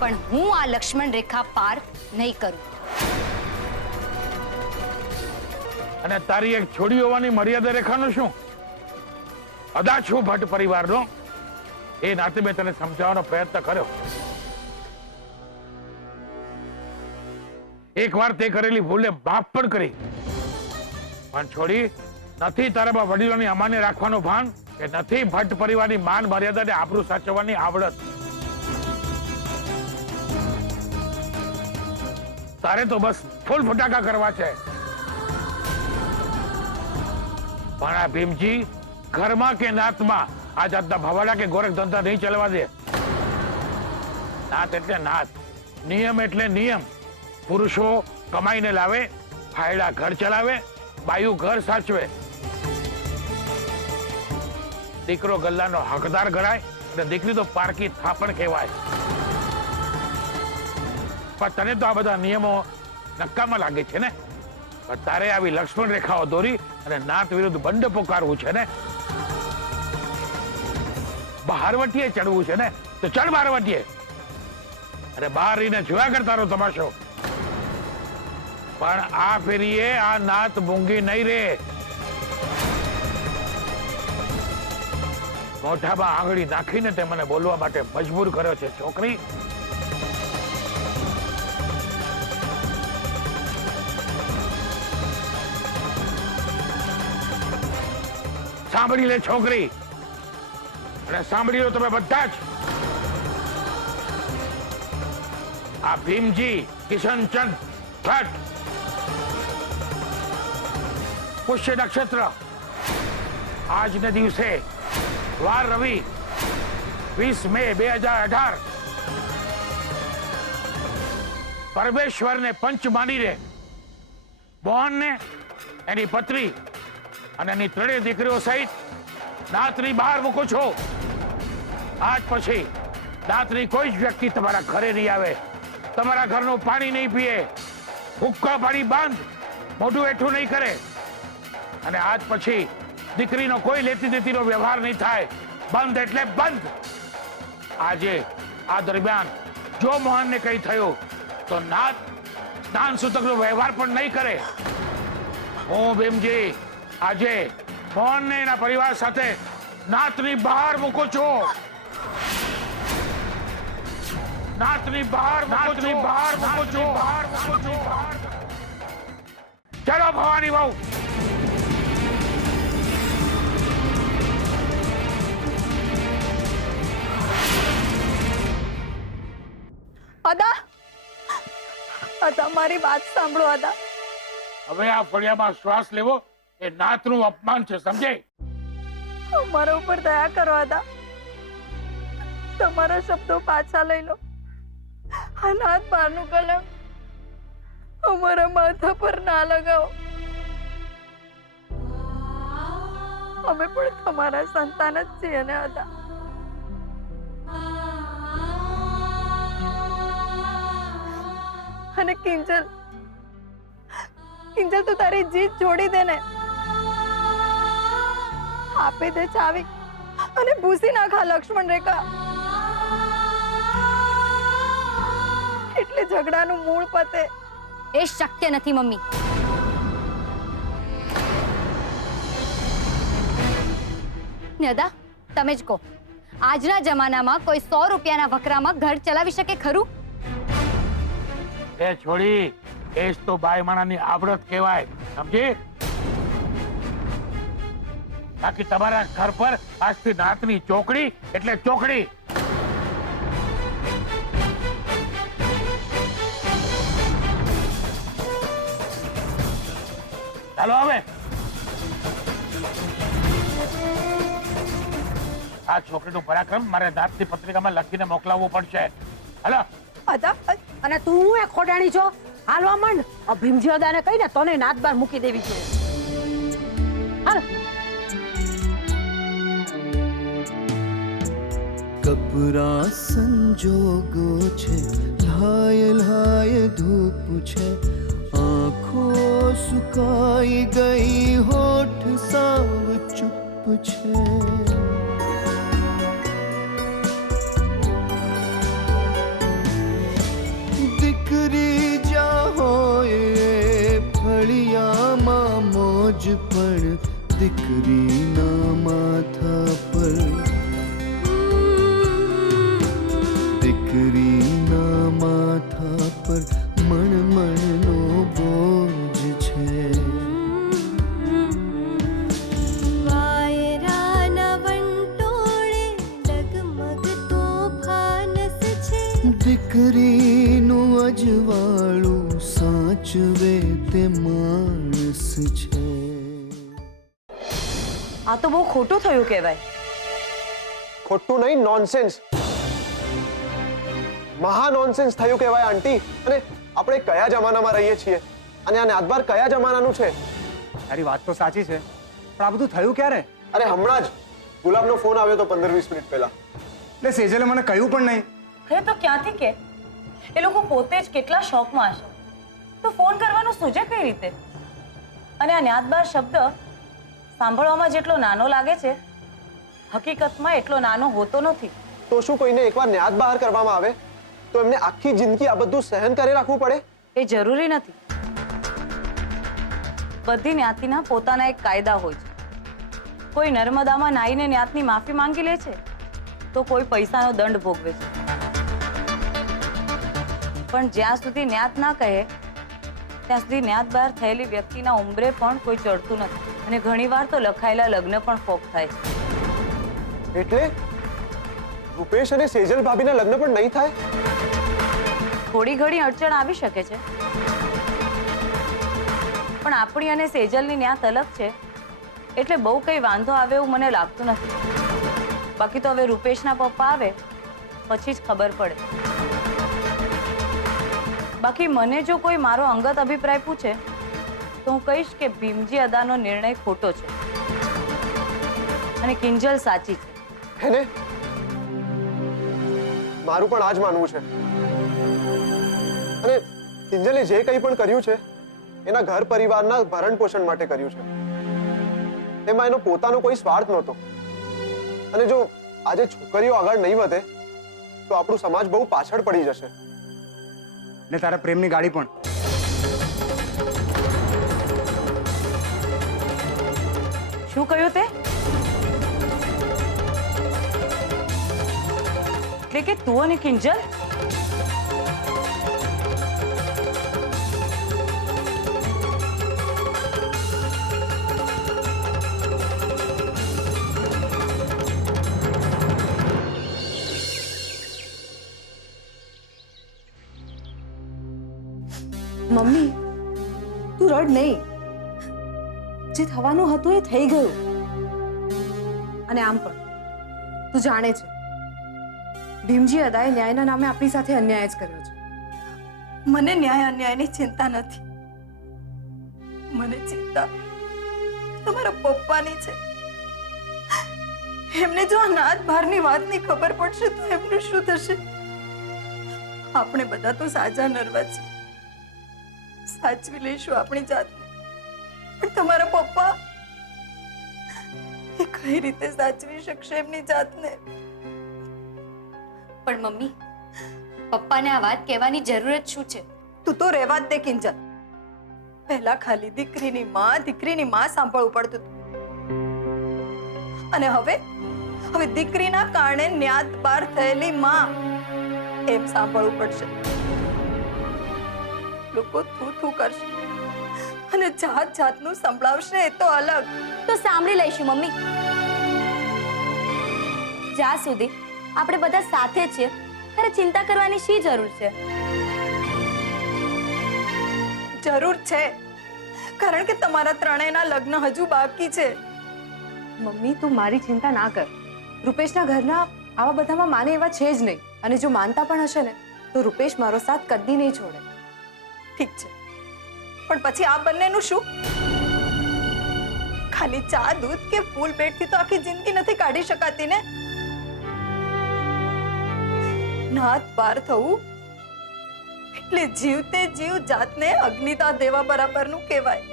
પણ હું આ લક્ષ્મણ રેખા પાર નહીં કરું. અને તારી એક છોડી હોવાની મર્યાદા રેખાનું શું? અદા છું ભટ્ટ પરિવારનો, એ નાતે મેં તને સમજાવવાનો પ્રયત્ન કર્યો. એકવાર તે કરેલી ભૂલને માફ પણ કરી, પણ છોડી નથી તારામાં વડીલોની અમાન્ય રાખવાનું ભાન કે નથી ભટ્ટ પરિવારની માન મર્યાદાને આબરૂ સાચવવાની આવડત. તારે તો બસ ફૂલ ફટાકા કરવા છે. પણ આ ભીમજી ઘરમાં કે નાતમાં આ જાતના ભવાડા કે ગોરખ ધંધા નહીં ચલાવવા દે. નાત એટલે નાત, નિયમ એટલે નિયમ. પુરુષો કમાઈને લાવે, ફાયડા ઘર ચલાવે, બાયુ ઘર સાચવે. દીકરો ગલ્લાનો હકદાર ગણાય અને દીકરી તો પારકી થાપણ કહેવાય. પણ તને તો આ બધા નિયમો નક્કામાં લાગે છે ને? પણ તારે આવી લક્ષ્મણ રેખાઓ દોરી અને નાત વિરુદ્ધ બંડ પોકારવું છે ને? બહારવટીએ ચડવું છે ને તો ચડ બહારવટીએ, અને બહાર રહીને જોયા કરતા રહો તમાશો. પણ આ ફેરીએ આ નાત મૂંગી નહીં રે. મોઢામાં આંગળી નાખીને તે મને બોલવા માટે મજબૂર કર્યો છે છોકરી. સાંભળી લે છોકરી, અને સાંભળી લો તમે બધા જ. આ ભીમજી કિશનચંદ ભટ્ટ, પુષ્ય નક્ષત્ર, આજને દિવસે વાર રવિ 20 મે 2018, પરમેશ્વરને પંચ માનીને મોહનને, એની પત્ની અને એની ત્રણેય દીકરીઓ સહિત નાતની બહાર મૂકું છું. આજ પછી રાત્રિ કોઈ જ વ્યક્તિ તમારા ઘરે નહીં આવે, તમારા ઘરનું પાણી નહીં પીએ, હુક્કા પાણી બંધ, મોઢું એઠું નહીં કરે, અને આજ પછી દીકરીનો કોઈ લેતી દેતીનો વ્યવહાર નહીં થાય. બંધ એટલે બંધ. આજે આ દરમિયાન જો મોહનને કંઈ થયું તો નાત સ્નાન સૂતકનો વ્યવહાર પણ નહીં કરે. હું ભીમજી આજે મોહનને એના પરિવાર સાથે નાતની બહાર મૂકું છું. નાતની બહાર મૂકું છું. ચલો ભવાની બહુ. અદા અદા મારી વાત સાંભળો અદા. હવે આ ફળિયામાં શ્વાસ લેવો એ નાતનું અપમાન છે, સમજે? મારા ઉપર દયા કરો અદા. તમારા શબ્દો પાછા લઈ લો. અનાથ બારનું કલંક અમારા માથા પર ના લગાવો. અમે પણ તમારા સંતાન જ છીએ ને અદા. અને કિંજલ તું તારી જીત છોડી દે ને. આપી દે ચાવી અને ભૂસી નાખા લક્ષ્મણ રેખા. એટલે ઝઘડાનું મૂળ પતે. એ શક્ય નથી મમ્મી. નદા, તમે જ કહો, આજના જમાનામાં કોઈ 100 રૂપિયાના વકરામાં ઘર ચલાવી શકે ખરું? એ છોડી, એ જ તો બાયમાણાની આવડત કહેવાય, સમજી? બાકી તમારા ઘર પર આજથી નાતની ચોકડી એટલે ચોકડી. ચાલો હવે. આ છોકરીનું પરાક્રમ મારે નાતની પત્રિકામાં લખીને મોકલાવવું પડશે. હાલો. અદા, અને તું એ ખોડાણી છો, હાલવા માંડ. આ ભીમજી અદાને કહીને તને નાત બાર મૂકી દેવી છે. હાલ. કપરા સંજોગો છે, લાય લાય ધૂપ છે, આંખો સુકાઈ ગઈ, હોઠ સાવ ચૂપ છે. દીકરી જ્યાં હોય ફળિયામાં મોજ, પણ દીકરીના માથા પર, દીકરીના માથા પર મણમણનો બોજ છે. દીકરીનું અજવાળું સાચવે તે માણસ છે. આ તો બહુ ખોટું થયું કહેવાય. ખોટું નહીં, નોનસેન્સ, મહા નોનસેન્સ થયું કહેવાય આંટી. અને આપણે કયા જમાનામાં રહીએ છીએ અને આ નાતબાર કયા જમાનાનું છે? તારી વાત તો સાચી છે, પણ આ બધું થયું ક્યારે? અરે હમણાં જ ગુલાબનો ફોન આવ્યો તો 15-20 મિનિટ પહેલા. એટલે સેજલે મને કહ્યું પણ નહીં. હે તો ક્યાંથી કે? એ લોકો પોતે જ કેટલા શોખમાં હશે, તો ફોન કરવાનું સૂજે કઈ રીતે? અને આ ન્યાતબાર શબ્દ સાંભળવામાં જેટલો નાનો લાગે છે, હકીકતમાં એટલો નાનો હોતો નથી. તો શું કોઈને એકવાર ન્યાત બહાર કરવામાં આવે તો એમને આખી જિંદગી આ બધું સહન કરી રાખવું પડે? એ જરૂરી નથી. બધી જ્ઞાતિના પોતાના એક કાયદા હોય છે. કોઈ નર્મદામાં નાઈને ન્યાતની માફી માંગી લે છે, તો કોઈ પૈસાનો દંડ ભોગવે છે. પણ જ્યાં સુધી ન્યાત ના કહે ત્યાં સુધી ન્યાત બહાર થયેલી વ્યક્તિના ઉંબરે પણ કોઈ ચડતું નથી. અને ઘણીવાર તો લખાયેલા લગ્ન પણ ફોક થાય છે. એટલે રૂપેશ અને સેજલ ભાભીના લગ્ન પણ નહીં થાય? થોડી ઘણી અડચણ આવી શકે છે, પણ આપણી અને સેજલની ન્યાત અલગ છે, એટલે બહુ કંઈ વાંધો આવે એવું મને લાગતું નથી. બાકી તો હવે રૂપેશના પપ્પા આવે પછી જ ખબર પડે. બાકી મને જો કોઈ મારો અંગત અભિપ્રાય પૂછે તો હું કહીશ કે ભીમજી અદાનો નિર્ણય ખોટો છે અને કિંજલ સાચી છે. હેને મારું પણ આ જ માનવું છે. અને કિંજલે જે કંઈ પણ કર્યું છે એના ઘર પરિવારના ભરણ પોષણ માટે કર્યું છે. એમાં એનો પોતાનો કોઈ સ્વાર્થ નહોતો. અને જો આજે છોકરીઓ આગળ નહીં વધે તો આપણું સમાજ બહુ પાછળ પડી જશે. ને તારા પ્રેમની ગાડી પણ. શું કહ્યું તે? એટલે કે તું અને કિંજલ મમ્મી તું રડ નહીં. જે થવાનું હતું એ થઈ ગયું. અને આમ પણ તું જાણે છે ભીમજી અદાએ ન્યાયના નામે આપણી સાથે અન્યાય જ કર્યો છે. મને ન્યાય અન્યાયની ચિંતા નથી. મને ચિંતા તમારા પપ્પાની છે. એમને જો આ નાત બહારની વાતની ખબર પડશે તો એમનું શું થશે? આપણે બધા તો સાજા નરવા છીએ. સાચવી લઈશું આપણી જાતને. પણ તમારા પપ્પા એ કઈ રીતે સાચવી શકશે એમની જાતને? પણ મમ્મી, પપ્પાને આ વાત કહેવાની જરૂરત શું છે? તું તો રહેવા જ દે કિંજલ. પહેલા ખાલી દીકરીની માં સાંભળવું પડતું હતું. અને હવે દીકરીના કારણે ન્યાત પાર થયેલી માં એમ સાંભળવું પડશે. લોકો થૂ કરશે અને જાતનું સંભળાવશે એ તો અલગ. તો સાંભળી લઈશું મમ્મી. જ્યાં સુધી આપણે બધા સાથે છીએ ત્યારે ચિંતા કરવાની શી જરૂર છે? જરૂર છે, કારણ કે તમારા ત્રણેયના લગ્ન હજુ બાકી છે. મમ્મી તું મારી ચિંતા ના કર. રૂપેશના ઘરના આવા બધામાં માને એવા છે જ નહીં. અને જો માનતા પણ હશે ને તો રૂપેશ મારો સાથ કદી નહીં છોડે. ઠીક છે, પણ પછી આ બંનેનું શું? ખાલી ચા દૂધ કે ફૂલ પેટથી તો આખી જિંદગી નથી કાઢી શકાતી ને. નાત પાર થવું એટલે જીવતે જીવ જાતને અગ્નિદાહ દેવા બરાબરનું કહેવાય.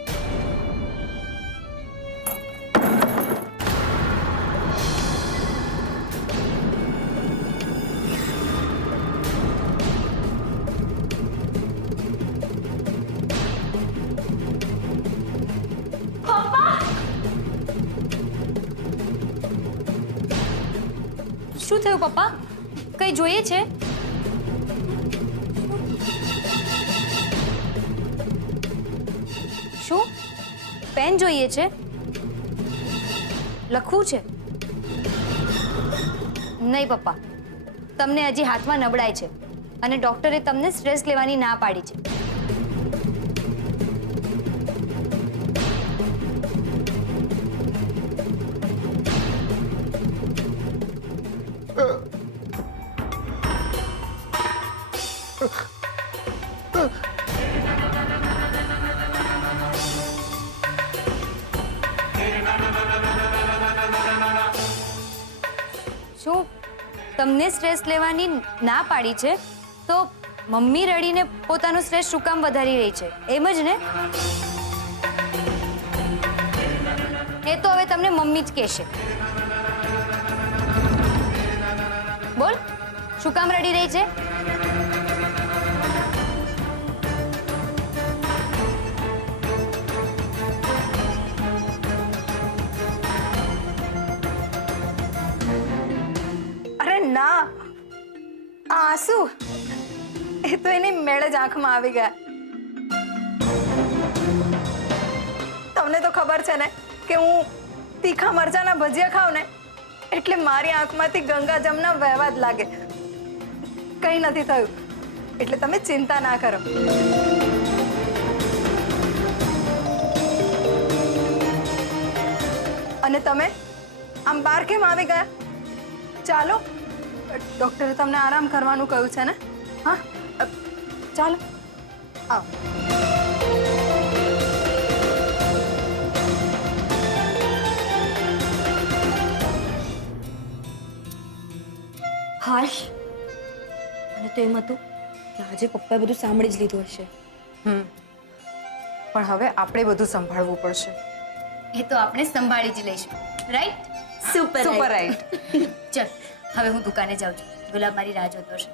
શું થયું પપ્પા? કઈ જોઈએ છે? શું પેન જોઈએ છે? લખવું છે? નહીં પપ્પા, તમને હજી હાથમાં નબળાઈ છે અને ડોક્ટરે તમને સ્ટ્રેસ લેવાની ના પાડી છે. શું તમને સ્ટ્રેસ લેવાની ના પાડી છે તો મમ્મી રડીને પોતાનો સ્ટ્રેસ શું કામ વધારી રહી છે, એમ જ ને? એ તો હવે તમને મમ્મી જ કહેશે. બોલ, શું કામ રડી રહી છે? અરે ના, આ આંસુ એ તો એની મેળે જ આંખમાં આવી ગયા. તમને તો ખબર છે ને કે હું તીખા મરચાના ભજીયા ખાઉં ને એટલે મારી આંખમાંથી ગંગા જમના વહેવા જ લાગે. કંઈ નથી થયું, એટલે તમે ચિંતા ના કરો. અને તમે આમ બહાર કેમ આવી ગયા? ચાલો, ડોક્ટરે તમને આરામ કરવાનું કહ્યું છે ને? હા, ચાલો આવો. હાશ, તો એમ હતું કે આજે પપ્પાએ બધું સાંભળી જ લીધું હશે. પણ હવે આપણે બધું સંભાળવું પડશે. એ તો આપણે સંભાળી જ લઈશું, રાઈટ? Super super right. ચલ હવે હું દુકાને જાઉં છું. ગુલાબ મારી રાહ જોતો હશે.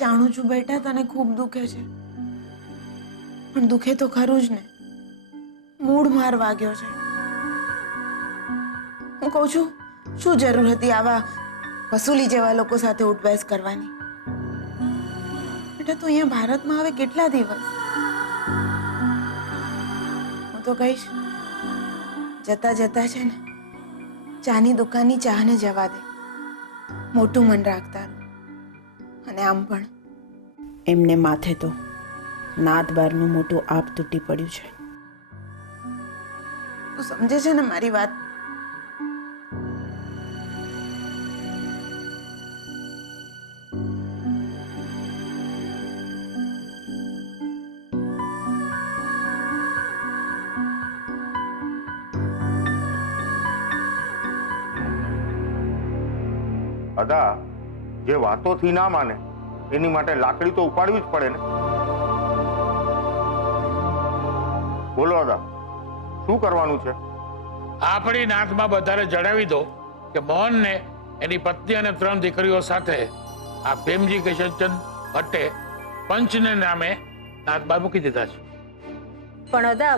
જાણું છું બેટા તને ખૂબ દુખે છે, પણ દુખે તો ખરું જ ને. મૂડ માર વાગ્યો છે. હું કહું છું, શું જરૂર હતી આવા વસૂલી જેવા લોકો સાથે ઉઠબેસ કરવાની? બેટા તું અહીંયા ભારતમાં હવે કેટલા દિવસ? હું તો કહીશ જતા જતા છે ને ચાની દુકાનની ચાહને જવા દે. મોટું મન રાખતા રહો. અને આમ પણ એમને માથે તો નાતબારનું મોટું આપ તૂટી પડ્યું છે. તું સમજે છે ને મારી વાત? અદા જે વાતોથી ના માને એની માટે લાકડી તો ઉપાડવી જ પડે ને. બોલો અદા, શું કરવાનું છે? આપણી નાતમાં બધાને જણાવી દો કે મોહનને એની પત્ની અને 3 દીકરીઓ સાથે આ પ્રેમજી કેશવચંદ ભટ્ટે પંચને નામે નાતબાર મૂકી દીધા છે. પણ અદા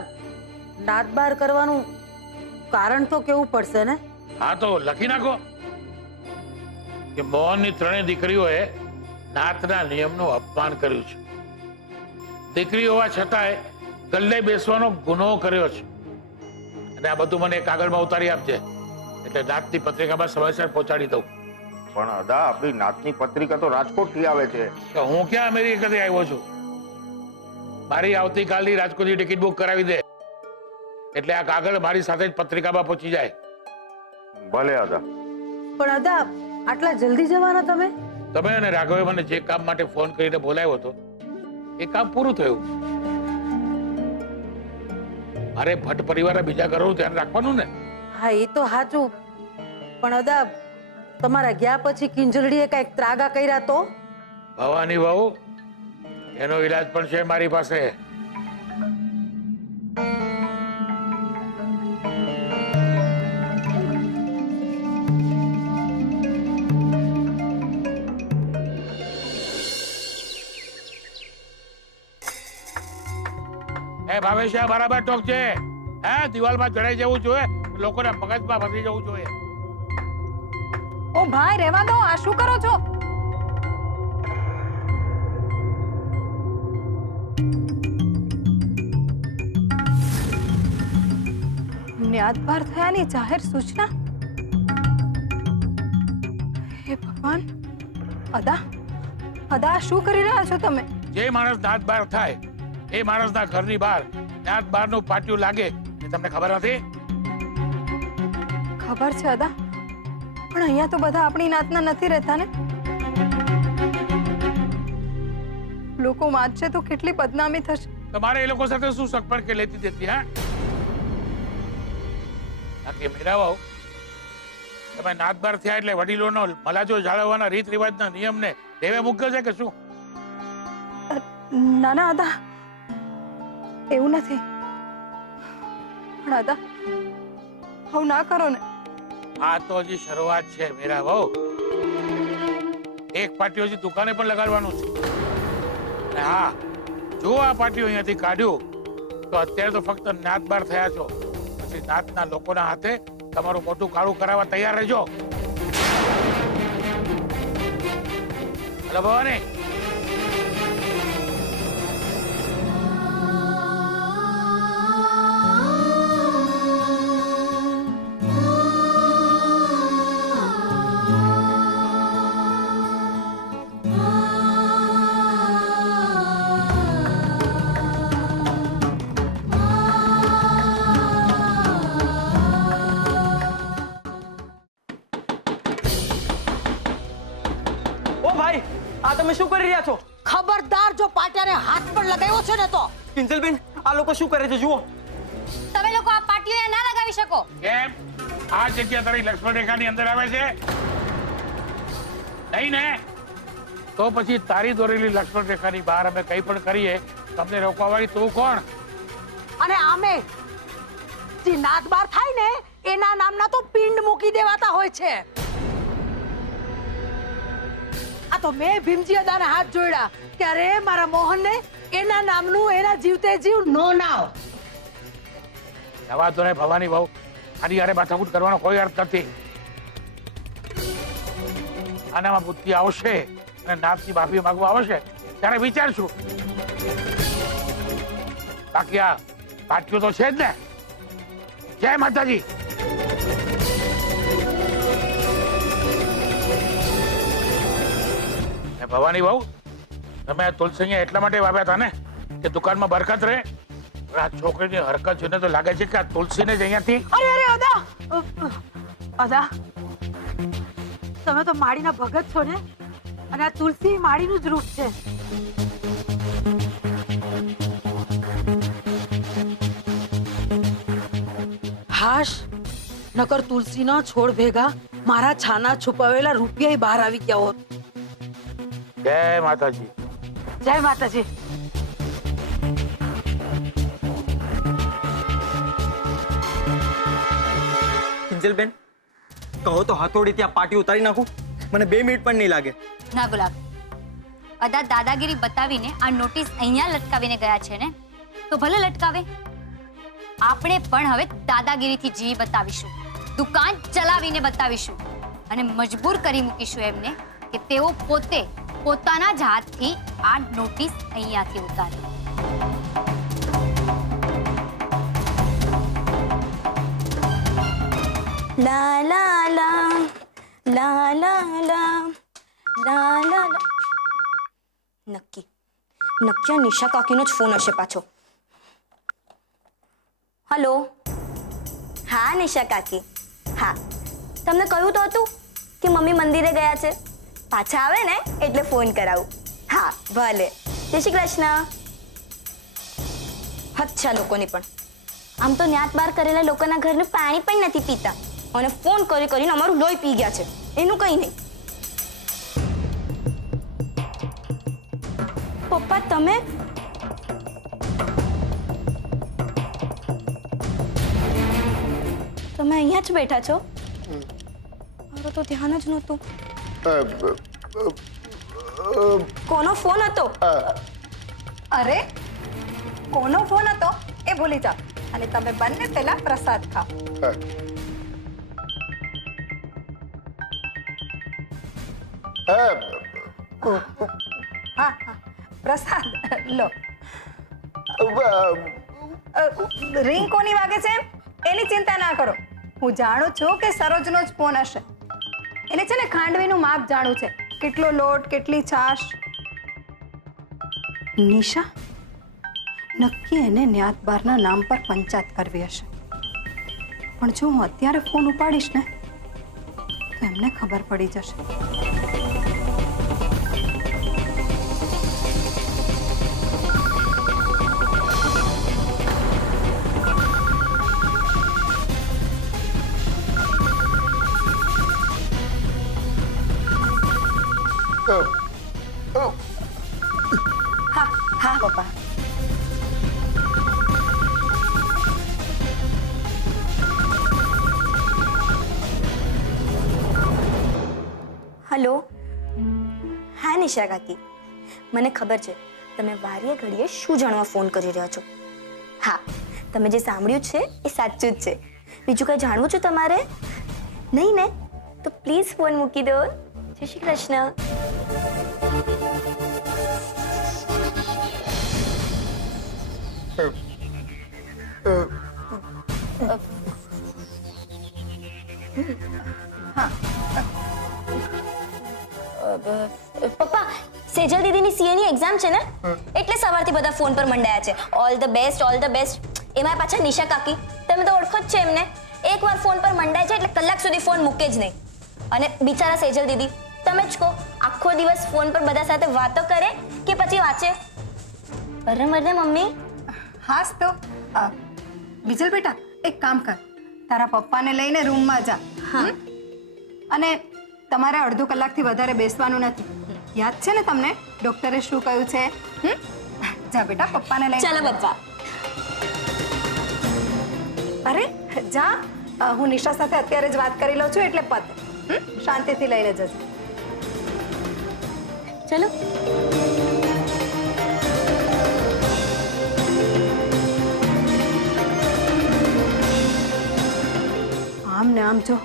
નાતબાર કરવાનું કારણ તો કેવું પડશે ને? હા તો લખી નાખો કે મોહનની 3 દીકરીઓએ નાતના નિયમનું અપમાન કર્યું છે. દીકરી હોવા છતાંય ગલ્લે બેસવાનો ગુનો કર્યો છે. અને આ બધું મને કાગળમાં ઉતારી આપજે, એટલે નાતની પત્રિકામાં સમયસર પહોંચાડી દઉં. પણ અદા આપણી નાતની પત્રિકા તો રાજકોટથી આવે છે. તો હું ક્યાં અમેરિકાથી આવ્યો છું? મારી આવતીકાલની રાજકોટની ટિકિટ બુક કરાવી દે, એટલે આ કાગળ મારી સાથે જ પત્રિકામાં પહોંચી જાય. ભલે અદા. પણ અદા આટલા જલ્દી જવાના તમે? તમે અને રાઘવે મને જે કામ માટે ફોન કરીને બોલાવ્યો હતો એ કામ પૂરું થયું. મારે ભટ્ટ પરિવારના બીજા ઘરોનું ધ્યાન રાખવાનું ને. હા એ તો સાચું, પણ અદા તમારા ગયા પછી કિંજલડીએ કઈક ત્રાગા કર્યા તો? ભવાની વહુ, એનો ઈલાજ પણ છે મારી પાસે. એ ભાવેશા બરાબર ટોક છે. હે દિવાલમાં જડાઈ જવું જોઈએ, લોકોના મગજમાં ફસી જવું જોઈએ. ઓ ભાઈ રહેવા દો, આ શું કરો છો? ન્યાતબાર થયાની જાહેર સૂચના? હે ભગવાન! અદા અદા શું કરી રહ્યા છો તમે? જે માણસ નાતબાર થાય એ માણસના ઘરની બહાર નાતબારનું પાટિયું લાગે એ તમને ખબર નથી? ખબર છે અદા, પણ અહીંયા તો બધા આપણી નાતના નથી રહેતા ને. લોકો વાંચશે તો કેટલી બદનામી થશે. તમારે એ લોકો સાથે શું સગપણ કે લેતી દેતી? હા કે મીરાબાઉ, તમે નાતબાર થયા એટલે વડીલોનો મલાજો જાળવવાના રીત રિવાજના નિયમને દેવે મૂક્યો છે કે શું? ના ના અદા, એવું નથી. પણ અદા હવે ના કરો ને. આ તો હજી શરૂઆત છે મીરાબાઉ. એક પાટિયું હજી દુકાને પણ લગાડવાનું છે. અને હા, જો આ પાટિયું અહીંયાથી કાઢ્યું તો અત્યારે તો ફક્ત નાતબાર થયા છો, પછી નાતના લોકોના હાથે તમારું મોટું કાળું કરાવવા તૈયાર રહેજો. હલો ભવાની. જુઓ ભાઈ, આ તમે શું કરી રહ્યા છો? ખબરદાર જો પાટિયાને હાથ પર લગાવ્યો છે ને તો. કિંજલબેન, આ લોકો શું કરે છે જુઓ. તમે લોકો આ પાટીઓ ના લગાવી શકો. કેમ આ જગ્યા તારી લક્ષ્મણ રેખાની અંદર આવે છે? નહીં ને? તો પછી તારી દોરેલી લક્ષ્મણ રેખાની બહાર અમે કંઈ પણ કરીએ તમને રોકવાવાળી તું કોણ? અને આમે જે નાત બાર થાય ને એના નામના તો પિંડ મૂકી દેવાતા હોય છે. આ તો મેં ભીમજી અદાના હાથ જોડ્યા ત્યારે મારા મોહનને એના નામનું એના જીવતે જીવ નો નાવ. જવા દો ને ભવાની બહુ, આની યારે માથાકૂટ કરવાનો કોઈ અર્થ નથી. આનામાં બુદ્ધિ આવશે અને નાતની માફી માંગવા આવશે ત્યારે વિચારશું. બાકી આ પાટિયો તો છે જ ને. જય માતાજી. ભવાની બહુ, તમે આ તુલસી અહીંયા એટલા માટે વાવ્યા હતા ને કે દુકાનમાં બરકત રહે. આ છોકરીની હરકત જોઈને તો લાગે છે કે આ તુલસીને જ અહીંયાથી. અરે અરે અદા, અદા તમે તો માળીના ભગત છો ને, અને આ તુલસી માળીનું જ રૂપ છે. હાશ, નકર તુલસીના છોડ ભેગા મારા છાના છુપાવેલા રૂપિયા બહાર આવી ગયા હોત. જય માતાજી. જય માતાજી. કિંજલબેન, કહો તો હથોડી ત્યાં પાટી ઉતારી નાખું, મને 2 મિનિટ પણ નહીં લાગે. ના ગુલાબ, અદા દાદાગીરી બતાવીને આ નોટિસ અહીંયા લટકાવીને ગયા છે ને, તો ભલે લટકાવે. આપણે પણ હવે દાદાગીરીથી જીવી બતાવીશું, દુકાન ચલાવીને બતાવીશું અને મજબૂર કરી મૂકીશું એમને કે તેઓ પોતે પોતાના જ હાથથી આ નોટિસ અહીંયાથી ઉતારે. લા લા લા લા લા લા લા લા. નક્કી નક્કી નિશા કાકીનો જ ફોન હશે પાછો. હલો, હા નિશા કાકી. હા, તમને કહ્યું તો હતું કે મમ્મી મંદિરે ગયા છે, પાછા આવે ને એટલે ફોન કરાવું. હા ભલે. જય શ્રી કૃષ્ણ. અચ્છા, લોકોની પણ આમ તો ન્યાત બાર કરેલા લોકોના ઘરનું પાણી પણ નથી પીતા અને ફોન કરી કરીને અમારું લોહી પી ગયા છે. એનું કંઈ નહીં. પપ્પા તમે તમે અહીંયા જ બેઠા છો? મારું તો ધ્યાન જ નહોતું. કોનો ફોન હતો? અરે, કોનો ફોન હતો એ ભૂલી જાઓ અને તમે બંને પહેલા પ્રસાદ ખાઓ. હા હા, પ્રસાદ લો. રિંગ કોની વાગે છે એની ચિંતા ના કરો. હું જાણું છું કે સરોજનો જ ફોન હશે. એને છે ને ખાંડવીનું માપ જાણું છે, કેટલો લોટ, કેટલી છાશ. નિશા, નક્કી એને ન્યાત બારના નામ પર પંચાયત કરવી હશે. પણ જો હું અત્યારે ફોન ઉપાડીશ ને તો એમને ખબર પડી જશે. હા હા પપ્પા. હલો, હા નિશા કાકી, મને ખબર છે તમે વારીએ ઘડીએ શું જાણવા ફોન કરી રહ્યા છો. હા, તમે જે સાંભળ્યું છે એ સાચું જ છે. બીજું કંઈ જાણવું છે તમારે? નહીં ને? તો પ્લીઝ ફોન મૂકી દો. જય શ્રી કૃષ્ણ. પપ્પા, સેજલ દીદીની સીએની એક્ઝામ છે ને, એટલે સવારથી બધા ફોન પર મંડાયા છે. All the best, all the best. એમાં પાછા નિશા કાકી, તમે તો ઓળખો જ છે એમને. એકવાર ફોન પર મંડાય છે એટલે કલાક સુધી ફોન મૂકે જ નહીં. અને બિચારા સેજલ દીદી તમે જ કહો, આખો દિવસ ફોન પર બધા સાથે વાતો કરે કે પછી વાંચે? બરાબર ને મમ્મી? હાસ તો બીજલ બેટા એક કામ કર, તારા પપ્પાને લઈને રૂમમાં જા. અને તમારે અડધો કલાકથી વધારે બેસવાનું નથી. યાદ છે ને તમને ડોક્ટરે શું કહ્યું છે? જા બેટા પપ્પાને લઈને. ચાલો પપ્પા. અરે જા, હું નિશા સાથે અત્યારે જ વાત કરી લઉં છું એટલે પતે. શાંતિથી લઈને જજો. ચલો. આમ ને આમ જો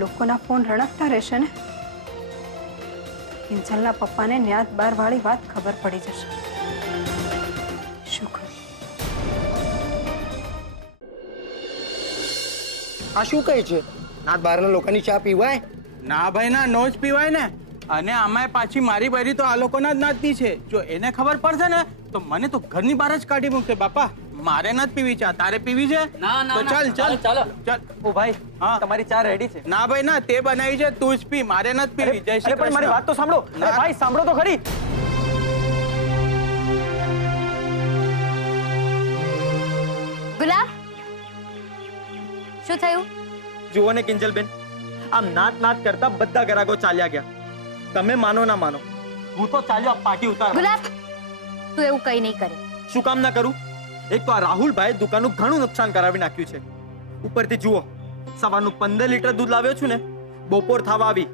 લોકોના ફોન રણકતા રહેશે ને, કિંજલના પપ્પાને ન્યાત બાર વાળી વાત ખબર પડી જશે. શું કરું? આ શું કહે છે? નાત બહારના લોકોની ચા પીવાય? ના ભાઈ ના, નો જ પીવાય ને. અને આમાંય પાછી મારી બૈરી તો આ લોકોના જ નાતની છે. જો એને ખબર પડશે ને તો મને તો ઘરની બહાર જ કાઢી મૂકશે. બાપા મારે નથી પીવી ચા, તારે પીવી છે? તો ચાલ ચાલ ચાલો ચાલ. ઓ ભાઈ, તમારી ચા રેડી છે. ના ભાઈ ના, તે બનાવી છે તું જ પી, મારે નથી પીવી. જય શ્રી પણ મારી વાત તો સાંભળો. અરે ભાઈ સાંભળો તો ખરી. ગુલાબ, શું થયું? જુઓ ને કિંજલબેન, આમ નાત નાત કરતા બધા ગ્રાહકો ચાલ્યા ગયા. તમે માનો ના માનો, હું તો ચાલ્યો આ પાર્ટી ઉતારવા. ગુલાબ, તું એવું કઈ નહીં કરે. શું કામ ના કરું? એક તો આ રાહુલભાઈ દુકાનનું ઘણું નુકસાન કરાવી નાખ્યું છે. ઉપરથી જુઓ, સવારનું 15 લીટર દૂધ લાવ્યો છું ને, બપોર થવા આવી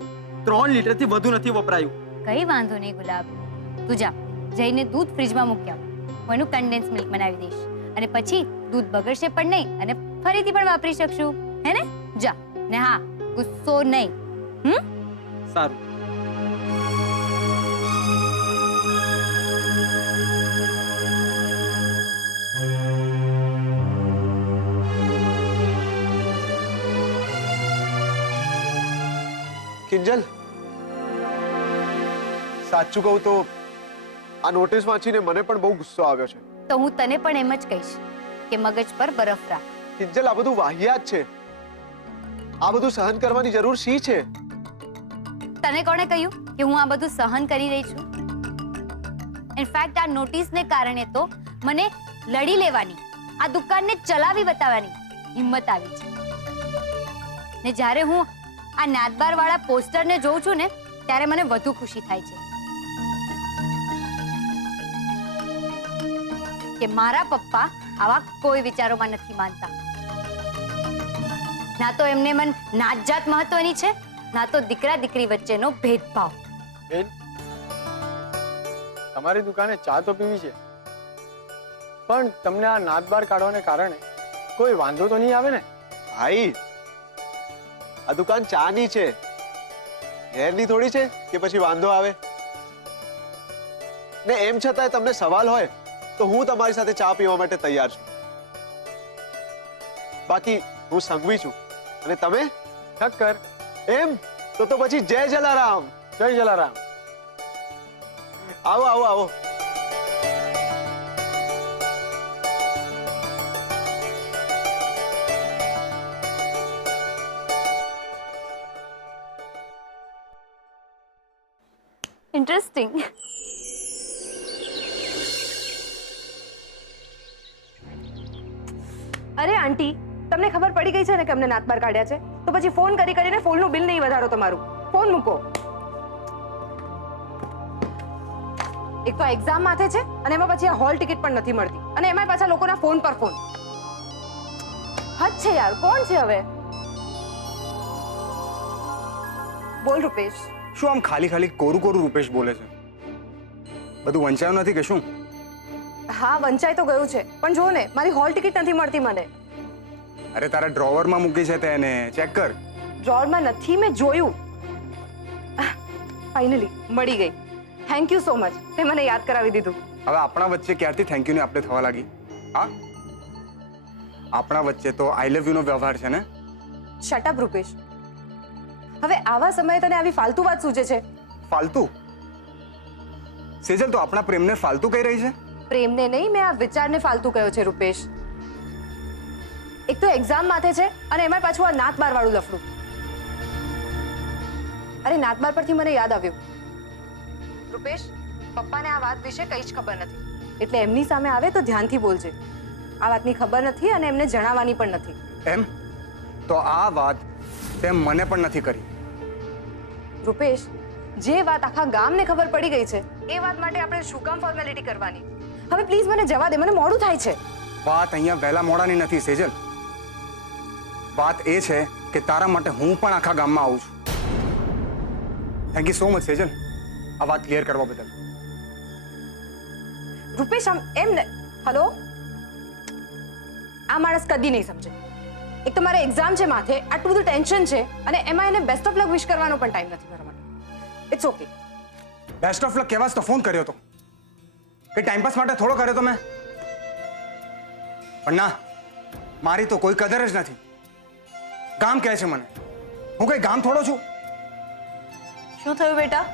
3 લીટરથી વધુ નથી વપરાયું. કઈ વાંધો નહીં ગુલાબ, તું જા, જઈને દૂધ ફ્રીજમાં મૂકી આવ. હું એનું કન્ડેન્સ મિલ્ક બનાવી દઈશ અને પછી દૂધ બગડશે પણ નહીં અને ફરીથી પણ વાપરી શકશું. હે ને? જા. ને હા, ગુસ્સો નહીં. સારું. કિંજલ, સાચું કહું તો આ નોટિસ વાંચીને મને પણ બહુ ગુસ્સો આવ્યો છે. તો હું તને પણ એમ જ કહીશ કે મગજ પર બરફ રાખ. કિંજલ, આ બધું વાહિયાત છે. આ બધું સહન કરવાની જરૂર શી છે? તને કોણે કહ્યું કે હું આ બધું સહન કરી રહી છું? ઇનફેક્ટ આ નોટિસને કારણે તો મને લડી લેવાની, આ દુકાનને ચલાવી બતાવવાની હિંમત આવી છે. ને જ્યારે હું આ નાદબાર વાળા પોસ્ટરને જોઉં છું ને ત્યારે મને વધુ ખુશી થાય છે કે મારા પપ્પા આવા કોઈ વિચારોમાં નથી માનતા. ના તો એમને મન નાત જાત મહત્વની છે, ના તો દીકરા દીકરી વચ્ચેનો ભેદભાવ. બેન, તમારી દુકાને ચા તો પીવી છે, પણ તમને આ નાત બાર કાઢવાને કારણે કોઈ વાંધો તો નહીં આવે ને? ભાઈ, આ દુકાન ચાની છે, ઘેરની થોડી છે કે પછી વાંધો આવે. ને એમ છતાંય તમને સવાલ હોય તો હું તમારી સાથે ચા પીવા માટે તૈયાર છું. બાકી હું સંઘવી છું અને તમે ઠક્કર. એમ તો પછી જય જલારામ. જય જલારામ. આવો આવો આવો. ઇન્ટરેસ્ટિંગ. અરે આંટી, તમને ખબર પડી ગઈ છે ને કે અમને નાત બાર કાઢ્યા છે, તો પછી ફોન કરી કરીને ફોનનું બિલ નહીં વધારો તમારું. ફોન મૂકો. એક તો એક્ઝામ માથે છે અને એમાં પછી આ હોલ ટિકિટ પણ નથી મળતી અને એમાં પાછા લોકોના ફોન પર ફોન. હદ છે યાર. કોણ છે હવે? બોલ રૂપેશ. શું આમ ખાલી ખાલી કોરું કોરું રૂપેશ બોલે છે? બધું વંચાયું નથી કે શું? હા, વંચાઈ તો ગયું છે, પણ જો ને મારી હોલ ટિકિટ નથી મળતી મને. અરે તારા ડ્રોવરમાં મૂકી છે તેને ચેક કર. ડ્રોવરમાં નથી, મેં જોયું. ફાઇનલી મળી ગઈ. થેન્ક યુ સો મચ, તે મને યાદ કરાવી દીધું. હવે આપણા વચ્ચે ક્યારથી થેન્ક યુ ને આપણે થવા લાગી? હા, આપણા વચ્ચે તો આઈ લવ યુ નો વ્યવહાર છે ને? Shut up Rupesh. હવે આવા સમયે તને આવી ફાલતુ વાત સૂચે છે? ફાલતુ? સેજલ, તો આપણા પ્રેમને ફાલતુ કહી રહી છે? પ્રેમને નહીં, મેં આ વિચારને ફાલતુ કહ્યો છે રૂપેશ. એક તો એક્ઝામ માથે છે અને એમાં પાછું આ નાત બાર વાળું લફડું. અરે નાતબાર પરથી મને યાદ આવ્યું, રૂપેશ પપ્પાને આ વાત વિશે કંઈ જ ખબર નથી, એટલે એમની સામે આવે તો ધ્યાનથી બોલજે. આ વાતની ખબર નથી અને એમને જણાવવાની પણ નથી. એમ તો આ વાત તેમ મને પણ નથી કરી. રૂપેશ, જે વાત આખા ગામને ખબર પડી ગઈ છે એ વાત માટે આપણે શું કામ ફોર્મેલિટી કરવાની? હવે પ્લીઝ મને જવા દે, મને મોડું થાય છે. વાત અહીંયા વહેલા મોડાની નથી સેજલ. વાત એ છે કે તારા માટે હું પણ આખા ગામમાં આવું છું. Thank you so much Sejal, આ વાત ક્લિયર કરવા બદલ. રૂપેશ એમ હલો, આ માણસ કદી નહીં સમજે. એક તો મારે એક્ઝામ છે માથે, આટલું બધું ટેન્શન છે અને એમાં એને બેસ્ટ ઓફ લક વિશ કરવાનો પણ ટાઈમ નથી મારા માટે. It's okay. Best of luck કહેવા જ તો ફોન કર્યો હતો, કે ટાઈમપાસ માટે થોડો કર્યો તો મેં. પણ ના, મારી તો કોઈ કદર જ નથી. ગામ કહે છે મને, હું કઈ ગામ થોડો છું? શું થયું બેટા?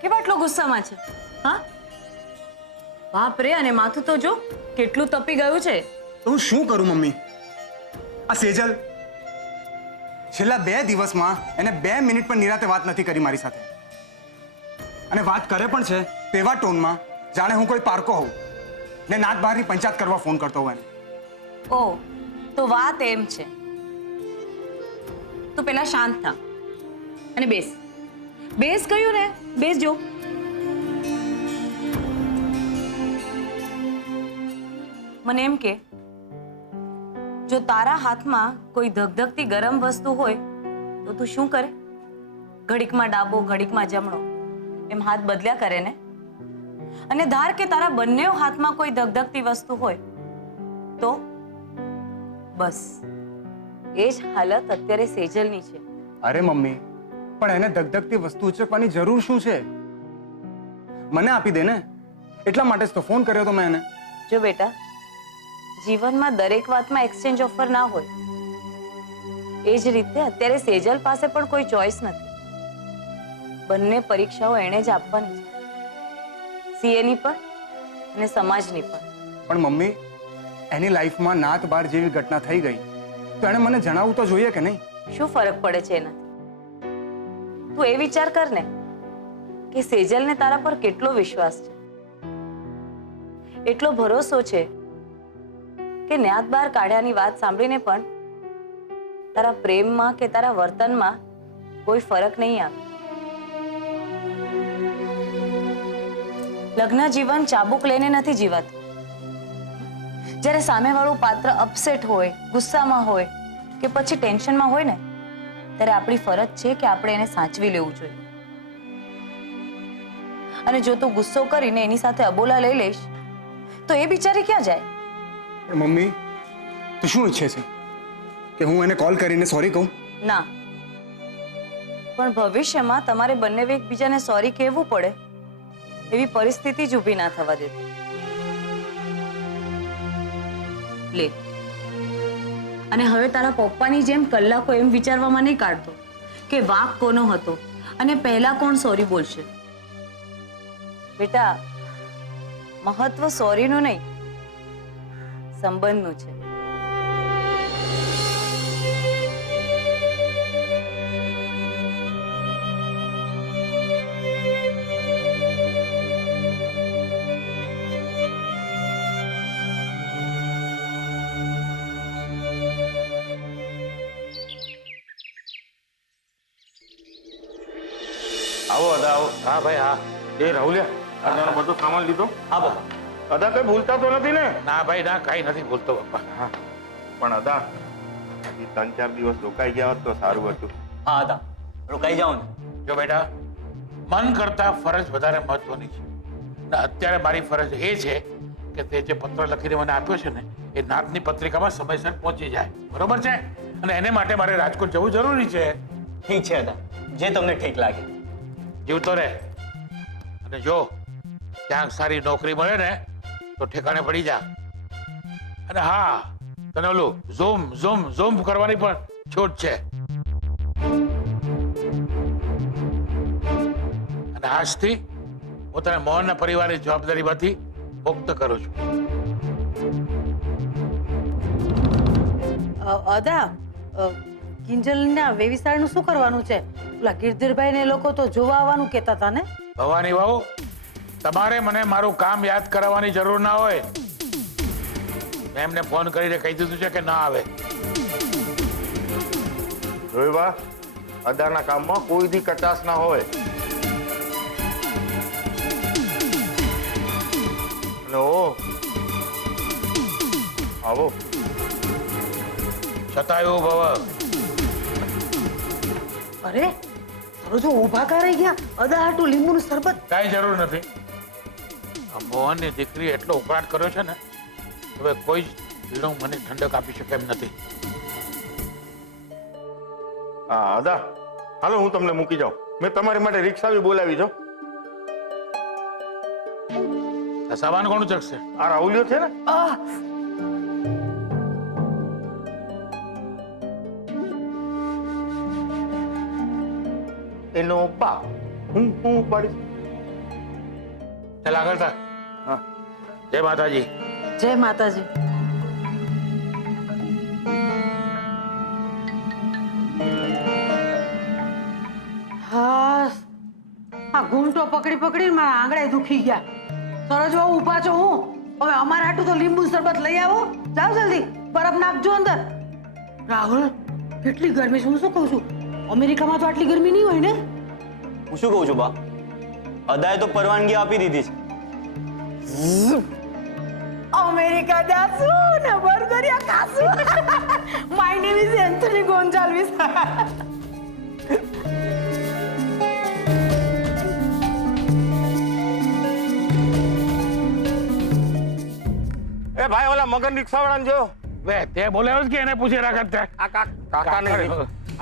કેમ આટલો ગુસ્સામાં છે? હા, બાપ રે, અને માથું તો જો કેટલું તપી ગયું છે. તો હું શું કરું મમ્મી? આ સેજલ છેલ્લા 2 દિવસમાં એને 2 મિનિટ પણ નિરાતે વાત નથી કરી મારી સાથે, અને વાત કરે પણ છે તેવા ટોનમાં જાણે હું કોઈ પારકો હોઉં ને નાત બહારની પંચાયત કરવા ફોન કરતો હોય. ઓ, તો વાત એમ છે. તું પેલા શાંત થા અને બેસ. બેસ કહ્યું ને, બેસજો. મને એમ કે, જો તારા હાથમાં કોઈ ધગધગતી ગરમ વસ્તુ હોય તો તું શું કરે? ઘડીકમાં ડાબો ઘડીકમાં જમણો એમ હાથ બદલ્યા કરે ને. અને ધાર કે તારા બંને હાથમાં કોઈ ધગધગતી વસ્તુ હોય તો બસ એ જ હાલત અત્યારે સેજલની છે. અરે મમ્મી, પણ એને ધગધગતી વસ્તુ ઉચકવાની જરૂર શું છે? મને આપી દે ને, એટલા માટે જ તો ફોન કર્યો તો મેં એને. જો બેટા, જીવનમાં દરેક વાતમાં એક્સચેન્જ ઓફર ના હોય. એ જ રીતે અત્યારે સેજલ પાસે પણ કોઈ ચોઈસ નથી. બંને પરીક્ષાઓ એણે જ આપવાની છે, સીએની પણ અને સમાજની પણ. પણ મમ્મી, એની લાઈફમાં નાત બાર જેવી ઘટના થઈ ગઈ તો એણે મને જણાવવું તો જોઈએ કે નહીં? શું ફરક પડે છે એનાથી? તું એ વિચાર કર ને કે સેજલને તારા પર કેટલો વિશ્વાસ છે, એટલો ભરોસો છે કે ન્યાત બહાર કાઢ્યાની વાત સાંભળીને પણ તારા પ્રેમમાં કે તારા વર્તનમાં કોઈ ફરક નહીં આવે. લગ્ન જીવન ચાબુક લઈને નથી જીવાતું. જ્યારે સામેવાળું પાત્ર અપસેટ હોય, ગુસ્સામાં હોય કે પછી ટેન્શનમાં હોય ને, ત્યારે આપણી ફરજ છે કે આપણે એને સાચવી લેવું જોઈએ. અને જો તું ગુસ્સો કરીને એની સાથે અબોલા લઈ લઈશ તો એ બિચારી ક્યાં જાય? પણ મમ્મી, તું શું ઈચ્છે છે કે હું એને કોલ કરીને સોરી કહું? ના, પણ ભવિષ્યમાં તમારે બંને એકબીજાને સોરી કહેવું પડે એવી પરિસ્થિતિ જ ઊભી ના થવા દેતી. લે, અને હવે તારા પપ્પાની જેમ કલાકો એમ વિચારવામાં નહીં કાઢતો કે વાંક કોનો હતો અને પહેલા કોણ સોરી બોલશે. બેટા, મહત્વ સોરીનું નહીં, સંબંધનું છે. આવો અદા, આવો. હા ભાઈ, હા. એ રાહુલિયા, અદાનો બધો સામાન લીધો? હા બાપા. અદા કઈ ભૂલતા તો નથી ને? ના ભાઈ, ના, કાંઈ નથી બોલતો બાપા. હા, પણ અદા હજી 3-4 દિવસ રોકાઈ ગયા હોત તો સારું હતું. હા હતા, રોકાઈ જાઓ ને. જો બેટા, મન કરતા ફરજ વધારે મહત્વની છે. ને અત્યારે મારી ફરજ એ છે કે તે જે પત્ર લખીને મને આપ્યો છે ને, એ નાતની પત્રિકામાં સમયસર પહોંચી જાય. બરોબર છે? અને એને માટે મારે રાજકોટ જવું જરૂરી છે. ઠીક છે હતા, જે તમને ઠીક લાગે. જીવતો રહે. અને જો ક્યાંક સારી નોકરી મળે ને તો ઠેકાણે પડી જા. અને હા, તને ઓલું ઝૂમ કરવાની પણ છૂટ છે. અને આજથી હું તને મોહનના પરિવારની જવાબદારીમાંથી મુક્ત કરું છું. અદા, કિંજલના વેવિસાળનું શું કરવાનું છે? પેલા ગિરધરભાઈ ને એ લોકો તો જોવા આવવાનું કહેતા હતા ને. ભવાની વહુ, તમારે મને મારું કામ યાદ કરાવવાની જરૂર ના હોય. મેં એમને ફોન કરીને કહી દીધું છે કે ના આવે. જોઈ બા, અદાના કામમાં કોઈ દી કચાશ ના હોય. અને ઓ આવો છતાંયું ભવ. અરે સરોજો ઊભા કા રહી ગયા? અદા હાટું લીંબુનું શરબત. કાંઈ જરૂર નથી. આ મોહનની દીકરી એટલો ઉકળાટ કર્યો છે ને, હવે કોઈ જ પીણું મને ઠંડક આપી શકે એમ નથી. હા અદા, હાલો હું તમને મૂકી જાઉં. મેં તમારી માટે રિક્ષા બી બોલાવી છો. આ સામાન કોણ ચકશે? આ રાહુલિયો છે ને. એનો બાપ હું પાડીશ. ચાલ આગળ થા. હા, જય માતાજી. જય માતાજી. હા, આ ઘૂંટો પકડી પકડીને મારા આંગળે દુખી ગયા. સરોજ બહુ ઊભા છો હું. હવે અમારા હાટું તો લીંબુ શરબત લઈ આવો. જાઓ જલ્દી, બરફ નાખજો અંદર. રાહુલ, કેટલી ગરમી છે. હું શું કહું છું, અમેરિકામાં તો આટલી ગરમી નહીં હોય ને? હું શું કહું છું બા, અદાએ તો પરવાનગી આપી દીધી છે. અમેરિકા જાશું ને બર્ગરિયા ખાશું. My name is Anthony Gonsalves. એ ભાઈ ઓલા મગન રિક્ષા વાળાને જો. વે તે બોલાવ્યો જ કે એને પૂછી રાખત તે? આ કાકા ને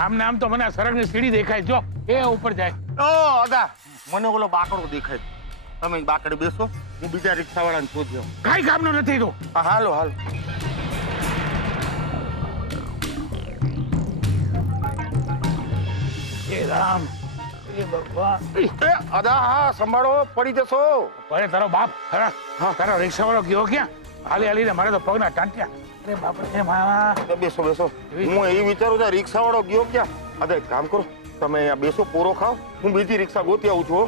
આમને આમ તો મને આ સરગની સીડી દેખાય. જો એ ઉપર જાય. ઓ અદા, મને ઓલો બાકડો દેખાય. તમે બાકડે બેસો, હું બીજા રિક્ષા વાળાને શોધ્યો. કાંઈ કામનો નથી તું. હા હાલો હાલો. એ રામ, એ ભગવાન. એ અદા, હા સંભાળો, પડી જશો. અરે તારો બાપ ખરા. તારો રિક્ષા વાળો ગયો ક્યાં? હાલી હાલીને મારે તો પગના ટાંટ્યા. અરે બાપ રે મા. બેસો બેસો. હું એ વિચારું છું રિક્ષા વાળો ગયો ક્યાં. અદા એક કામ કરો, તમે અહીંયા બેસો, પૂરો ખાઓ, હું બીજી રિક્ષા ગોતી આવું છું.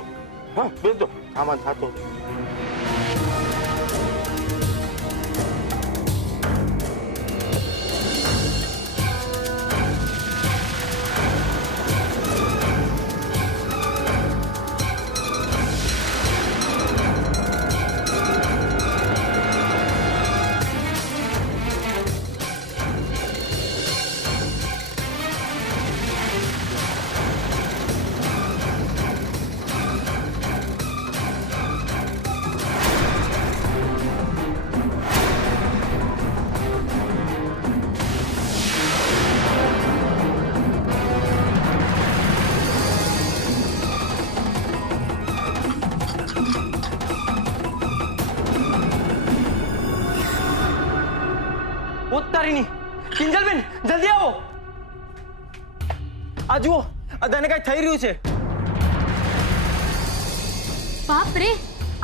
હા બેસજો, સામાન સાચો. ઉતારીની કિંજલબેન, જલ્દી આવો. આ જુઓ, અદાને કઈ થઈ રહ્યું છે. બાપ રે,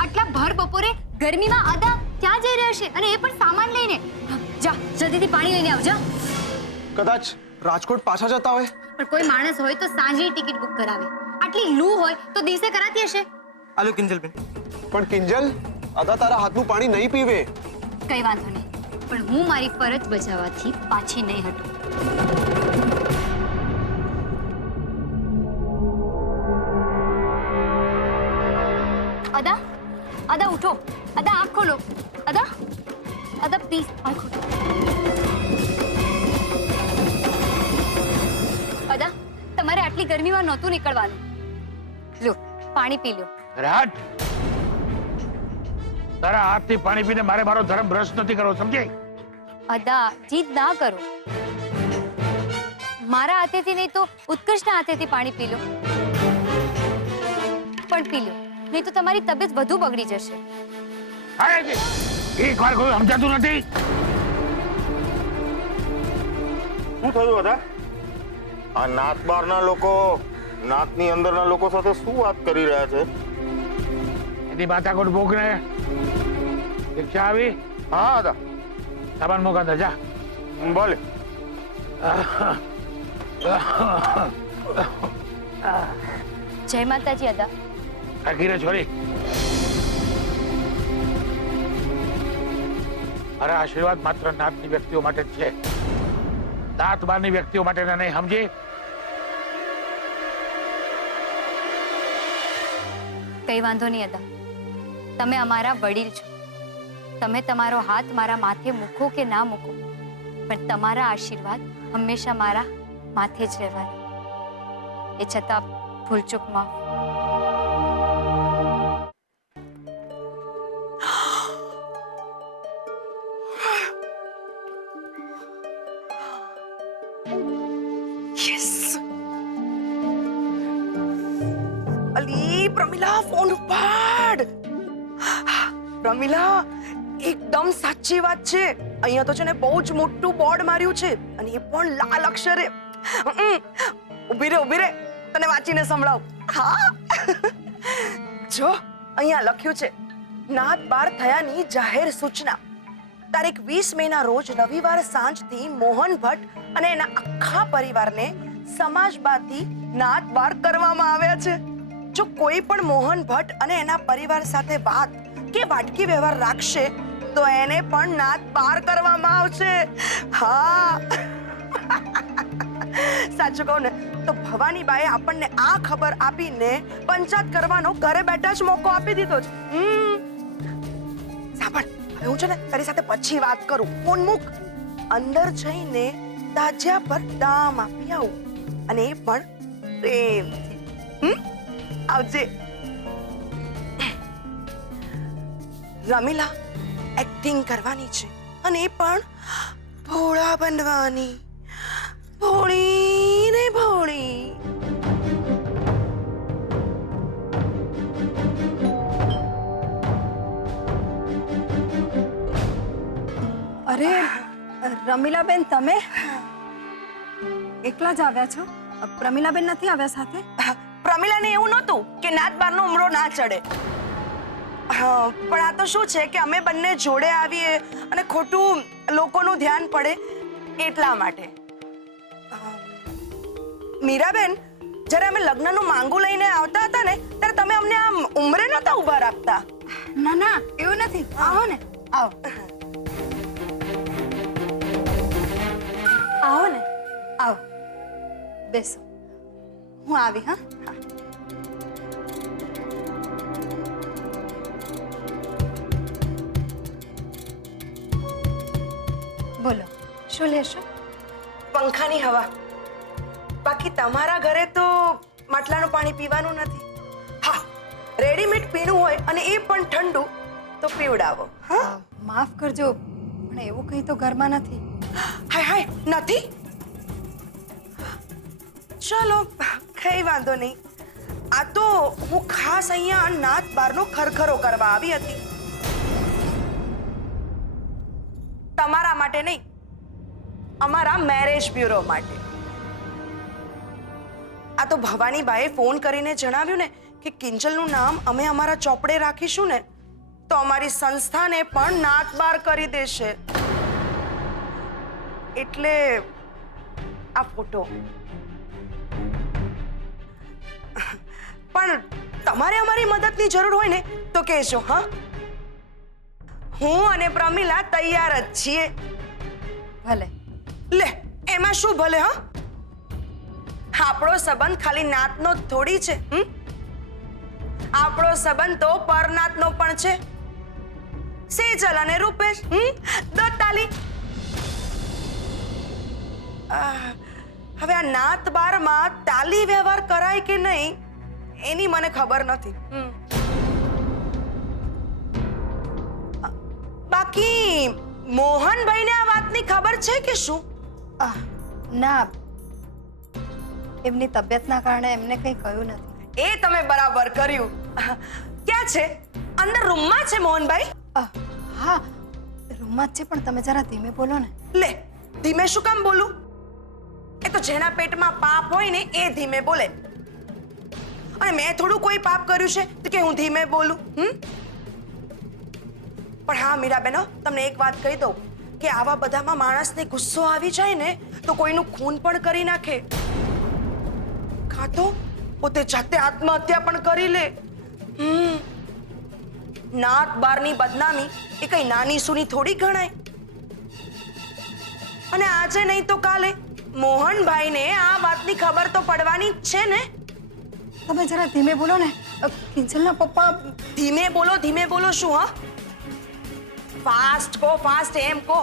આટલા ભર બપોરે ગરમીમાં અદા ક્યાં જઈ રહ્યા છે? અને એ પણ સામાન લઈને. જા જલ્દીથી પાણી લઈને આવજો. કદાચ રાજકોટ પાછા જતા હોય. પણ કોઈ માણસ હોય તો સાંજની ટિકિટ બુક કરાવે. આટલી લૂ હોય તો દિવસે કરાતી હશે. આલો કિંજલબેન. પણ કિંજલ, અદા તારા હાથનું પાણી નહીં પીવે. કઈ વાંધો નહીં, પણ હું મારી ફરજ બજાવવાથી પાછી નહીં હટું. અદા, અદા ઉઠો. અદા આંખ ખોલો. અદા, અદા પ્લીઝ આંખ ખોલો. અદા, તમારે આટલી ગરમીમાં નહોતું નીકળવાનું. લો પાણી પી લો. રાટ, તારા હાથથી પાણી પીને મારે મારો ધર્મ ભ્રષ્ટ નથી કરવો, સમજાય? અદા જીદ ના કરો. મારા હાથેથી નહીં તો ઉત્કર્ષના હાથેથી પાણી પી લો. પણ પી લો, નહીં તો તમારી તબિયત વધુ બગડી જશે. એક વાર કોઈ સમજાતું નથી. શું થયું હતા? આ નાત બહારના લોકો નાતની અંદરના લોકો સાથે શું વાત કરી રહ્યા છે? એની માથાકોટ ભોગને રિક્ષા આવી. હા હતા. સામાન મોકા જા. ભલે. જય માતાજી અદા. થાકી રે છોરી. મારા આશીર્વાદ માત્ર નાતની વ્યક્તિઓ માટે જ છે, નાત બારની વ્યક્તિઓ માટે નહીં, સમજી? કઈ વાંધો નહીં અદા, તમે અમારા વડીલ છો. તમે તમારો હાથ મારા માથે મૂકો કે ના મૂકો, પણ તમારા આશીર્વાદ હંમેશા મારા માથે જ રહેવાના. એ છતાં ભૂલચૂક માફ. અલી પ્રમિલા, ફોન ઉપાડ. પ્રમિલા, એકદમ સાચી વાત છે. અહીંયા તો છે ને બહુ જ મોટું બોર્ડ માર્યું છે અને એ પણ લાલ અક્ષરે. ઊભી રે, તને વાંચીને સંભળાવ. હા, જો અહીંયા લખ્યું છે, નાત બાર થયાની જાહેર સૂચના. તારીખ 20 મેના રોજ રવિવાર સાંજથી મોહન ભટ્ટ અને એના આખા પરિવારને સમાજમાંથી નાત બાર કરવામાં આવ્યા છે. જો કોઈ પણ મોહન ભટ્ટ અને એના પરિવાર સાથે વાત કે વાટકી વ્યવહાર રાખશે તો એને પણ નાત બાર કરવામાં આવશે. હા, સાચું કહું ને તો ભવાનીબાએ આપણને આ ખબર આપીને પંચાયત કરવાનો ઘરે બેઠા જ મોકો આપી દીધો છે. સાંભળ, હવે હું છે ને તારી સાથે પછી વાત કરું. ફોન મૂક, અંદર જઈને તાજિયા પર દામ આપી આવું, અને એ પણ પ્રેમથી. આવજે. રમીલા એક્ટિંગ કરવાની છે અને એ પણ ભોળા બનવાની. ભોળી ને ભોળી. અરે રમીલાબેન, તમે એકલા જ આવ્યા છો? પ્રમીલાબેન નથી આવ્યા સાથે? પ્રમિલાને એવું નહોતું કે નાત બારનો ઉમરો ના ચડે. પણ આ તો શું છે કે અમે બંને જોડે આવીએ અને ખોટું લોકોનું ધ્યાન પડે એટલા માટે. મીરાબેન, જ્યારે અમે લગ્નનું માંગુ લઈને આવતા હતા ને ત્યારે તમે અમને આમ ઉંમરે નહોતા ઊભા રાખતા. ના ના, એવું નથી. આવો ને, આવો આવો ને, આવો બેસો. હું આવી. હા, બોલો, શું લેશો? પંખાની હવા. બાકી તમારા ઘરે તો માટલાનું પાણી પીવાનું નથી. હા, રેડીમેડ પીણું હોય અને એ પણ ઠંડુ તો પીવડાવો. હા, માફ કરજો, પણ એવું કંઈ તો ઘરમાં નથી. હાય હાય, નથી? ચલો, કઈ વાંધો નહીં. આ તો હું ખાસ અહીંયા નાત બારનો ખરખરો કરવા આવી હતી. તમારા માટે નહીં, અમારા મેરેજ બ્યુરો માટે. આ તો ભવાનીબાએ ફોન કરીને જણાવ્યું ને કે કિંજલનું નામ અમે અમારા ચોપડે રાખીશું ને તો અમારી સંસ્થાને પણ નાત બાર કરી દેશે. એટલે આ ફોટો. પણ તમારે અમારી મદદની જરૂર હોય ને તો કહેજો. હા, હું અને પ્રમિલા તૈયાર જ છીએ. ભલે. લે, એમાં શું ભલે? હા, આપણો સંબંધ ખાલી નાતનો જ થોડી છે. આપણો સંબંધ તો પરનાતનો પણ છે. સેજલ અને રૂપેશ. દો તાલી. હવે આ નાત બારમાં તાલી વ્યવહાર કરાય કે નહીં એની મને ખબર નથી. બાકી મોહનભાઈને આ વાતની ખબર છે કે શું? ના, એમની તબિયતના કારણે એમને કંઈ કહ્યું નથી. એ તમે બરાબર કર્યું. ક્યાં છે? અંદર રૂમમાં છે મોહનભાઈ? હા, રૂમમાં જ છે, પણ તમે જરા ધીમે બોલો ને. લે, ધીમે શું કામ બોલું? એ તો જેના પેટમાં પાપ હોય ને એ ધીમે બોલે. અને મેં થોડું કોઈ પાપ કર્યું છે તો કે હું ધીમે બોલું? પણ હા મીરાબેન, તમને એક વાત કહી દઉં કે આવા બધામાં માણસને ગુસ્સો આવી જાય ને તો કોઈનું ખૂન પણ કરી નાખે, કાં તો પોતે જાતે આત્મહત્યા પણ કરી લે. નાત બારની બદનામી એ કઈ નાની સૂની થોડી ગણાય. અને આજે નહીં તો કાલે મોહનભાઈને આ વાતની ખબર તો પડવાની જ છે ને. તમે જરા ધીમે બોલો ને. કિંજલના પપ્પા. ધીમે બોલો શું? હા, ફાસ્ટ કહો, ફાસ્ટ એમ કહો.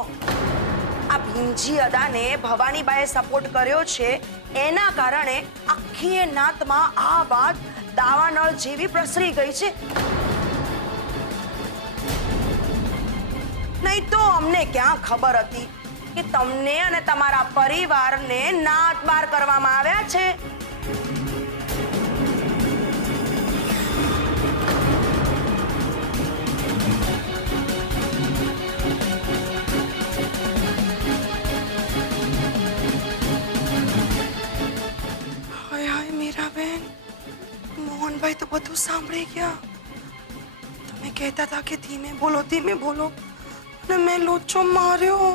આ ભીમજી અદાને ભવાનીબાએ સપોર્ટ કર્યો છે, એના કારણે આખી એ નાતમાં આ વાત દાવાનળ જેવી પ્રસરી ગઈ છે. નહીં તો અમને ક્યાં ખબર હતી કે તમને અને તમારા પરિવારને નાત બાર કરવામાં આવ્યા છે. મીરાબેન, મોહનભાઈ તો બધું સાંભળી ગયા. તમે કહેતા હતા કે ધીમે બોલો અને મેં લોચો માર્યો.